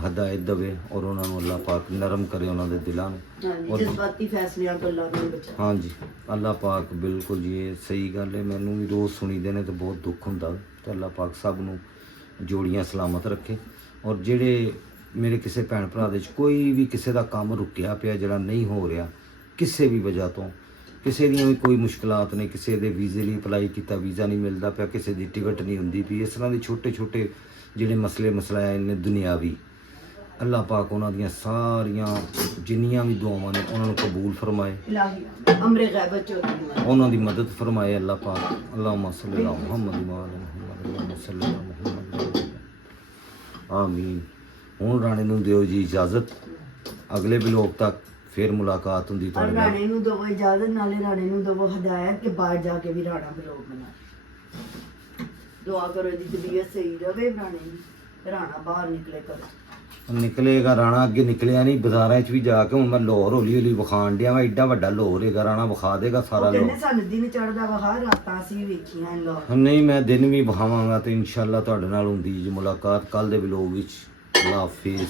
ਹਦਾਇਤ ਦੇਵੇ, ਔਰ ਉਹਨਾਂ ਨੂੰ ਅੱਲਾਹ ਪਾਕ ਨਰਮ ਕਰੇ ਉਹਨਾਂ ਦੇ ਦਿਲਾਂ ਨੂੰ, ਜਜ਼ਬਾਤੀ ਫੈਸਲਿਆਂ ਗੱਲਾਂ ਨੂੰ ਬਚਾਏ। ਹਾਂਜੀ ਅੱਲਾਹ ਪਾਕ ਬਿਲਕੁਲ ਜੀ ਇਹ ਸਹੀ ਗੱਲ ਹੈ। ਮੈਨੂੰ ਵੀ ਰੋਜ਼ ਸੁਣੀਦੇ ਨੇ ਤੇ ਬਹੁਤ ਦੁੱਖ ਹੁੰਦਾ, ਤੇ ਅੱਲਾਹ ਪਾਕ ਸਭ ਨੂੰ ਜੋੜੀਆਂ ਸਲਾਮਤ ਰੱਖੇ। ਔਰ ਜਿਹੜੇ ਮੇਰੇ ਕਿਸੇ ਭੈਣ ਭਰਾ ਦੇ 'ਚ ਕੋਈ ਵੀ ਕਿਸੇ ਦਾ ਕੰਮ ਰੁਕਿਆ ਪਿਆ, ਜਿਹੜਾ ਨਹੀਂ ਹੋ ਰਿਹਾ ਕਿਸੇ ਵੀ ਵਜ੍ਹਾ ਤੋਂ, ਕਿਸੇ ਦੀਆਂ ਵੀ ਕੋਈ ਮੁਸ਼ਕਲਾਤ ਨੇ, ਕਿਸੇ ਦੇ ਵੀਜ਼ੇ ਲਈ ਅਪਲਾਈ ਕੀਤਾ ਵੀਜ਼ਾ ਨਹੀਂ ਮਿਲਦਾ ਪਿਆ, ਕਿਸੇ ਦੀ ਟਿਕਟ ਨਹੀਂ ਹੁੰਦੀ ਪਈ, ਇਸ ਤਰ੍ਹਾਂ ਦੇ ਛੋਟੇ ਛੋਟੇ ਜਿਹੜੇ ਮਸਲੇ ਨੇ ਦੁਨਿਆਵੀ, ਅੱਲਾਹ ਪਾਕ ਉਹਨਾਂ ਦੀਆਂ ਸਾਰੀਆਂ ਜਿੰਨੀਆਂ ਵੀ ਦੁਆਵਾਂ ਨੇ ਉਹਨਾਂ ਨੂੰ ਕਬੂਲ ਫਰਮਾਏ, ਉਹਨਾਂ ਦੀ ਮਦਦ ਫਰਮਾਏ ਅੱਲਾਹ ਪਾਕ। ਅੱਲਾਹੁਮਾ ਸੱਲੀ ਅਲਾ ਮੁਹੰਮਦ व आले मुहम्मद, अल्लाहुम्मा सल्ली अला मुहम्मद। ਆਮੀਨ। ਹੁਣ ਰਾਣੇ ਨੂੰ ਦਿਓ ਜੀ ਇਜਾਜ਼ਤ, ਅਗਲੇ ਵਲੋਗ ਤੱਕ ਫਿਰ ਮੁਲਾਕਾਤ ਹੁੰਦੀ ਤੁਹਾਡੇ ਨਾਲ। ਰਾਣੇ ਨੂੰ ਦਿਓ ਇਜਾਜ਼ਤ, ਨਾਲੇ ਰਾਣੇ ਨੂੰ ਦਿਓ ਹਦਾਇਤ ਕਿ ਬਾਹਰ ਜਾ ਕੇ ਵੀ ਰਾਣਾ ਵਲੋਗ ਬਣਾ। ਦੁਆ ਕਰੋ ਇਹਦੀ ਤਬੀਅਤ ਸਹੀ ਰਵੇ, ਰਾਣਾ ਬਾਹਰ ਨਿਕਲੇ ਕਰੋ। ਨਿਕਲੇਗਾ ਰਾਣਾ, ਅੱਗੇ ਨਿਕਲਿਆ ਨਹੀਂ ਬਾਜ਼ਾਰਾਂ 'ਚ ਵੀ ਜਾ ਕੇ। ਹੁਣ ਮੈਂ ਲਾਹੌਰ ਹੌਲੀ ਹੌਲੀ ਵਿਖਾਣ ਡਿਆ ਵਾ, ਐਡਾ ਵੱਡਾ ਲਾਹੌਰ ਹੈਗਾ, ਰਾਣਾ ਵਿਖਾ ਦੇਗਾ ਸਾਰਾ ਲਾਹੌਰ। ਕਹਿੰਦੇ ਸਾਨੂੰ ਦਿਨ ਚੜਦਾ ਵਹਾ, ਰਾਤਾਂ ਅਸੀਂ ਵੇਖੀਆਂ ਲਾਹੌਰ। ਨਹੀਂ ਮੈਂ ਦਿਨ ਵੀ ਵਿਖਾਵਾਂਗਾ ਤੇ ਇਨਸ਼ਾਅੱਲਾ ਤੁਹਾਡੇ ਨਾਲ ਹੁੰਦੀ ਜੀ ਮੁਲਾਕਾਤ ਕੱਲ ਦੇ ਵਲੋਗ ਵਿੱਚ। ਅੱਲਾਹ ਹਾਫਿਜ਼।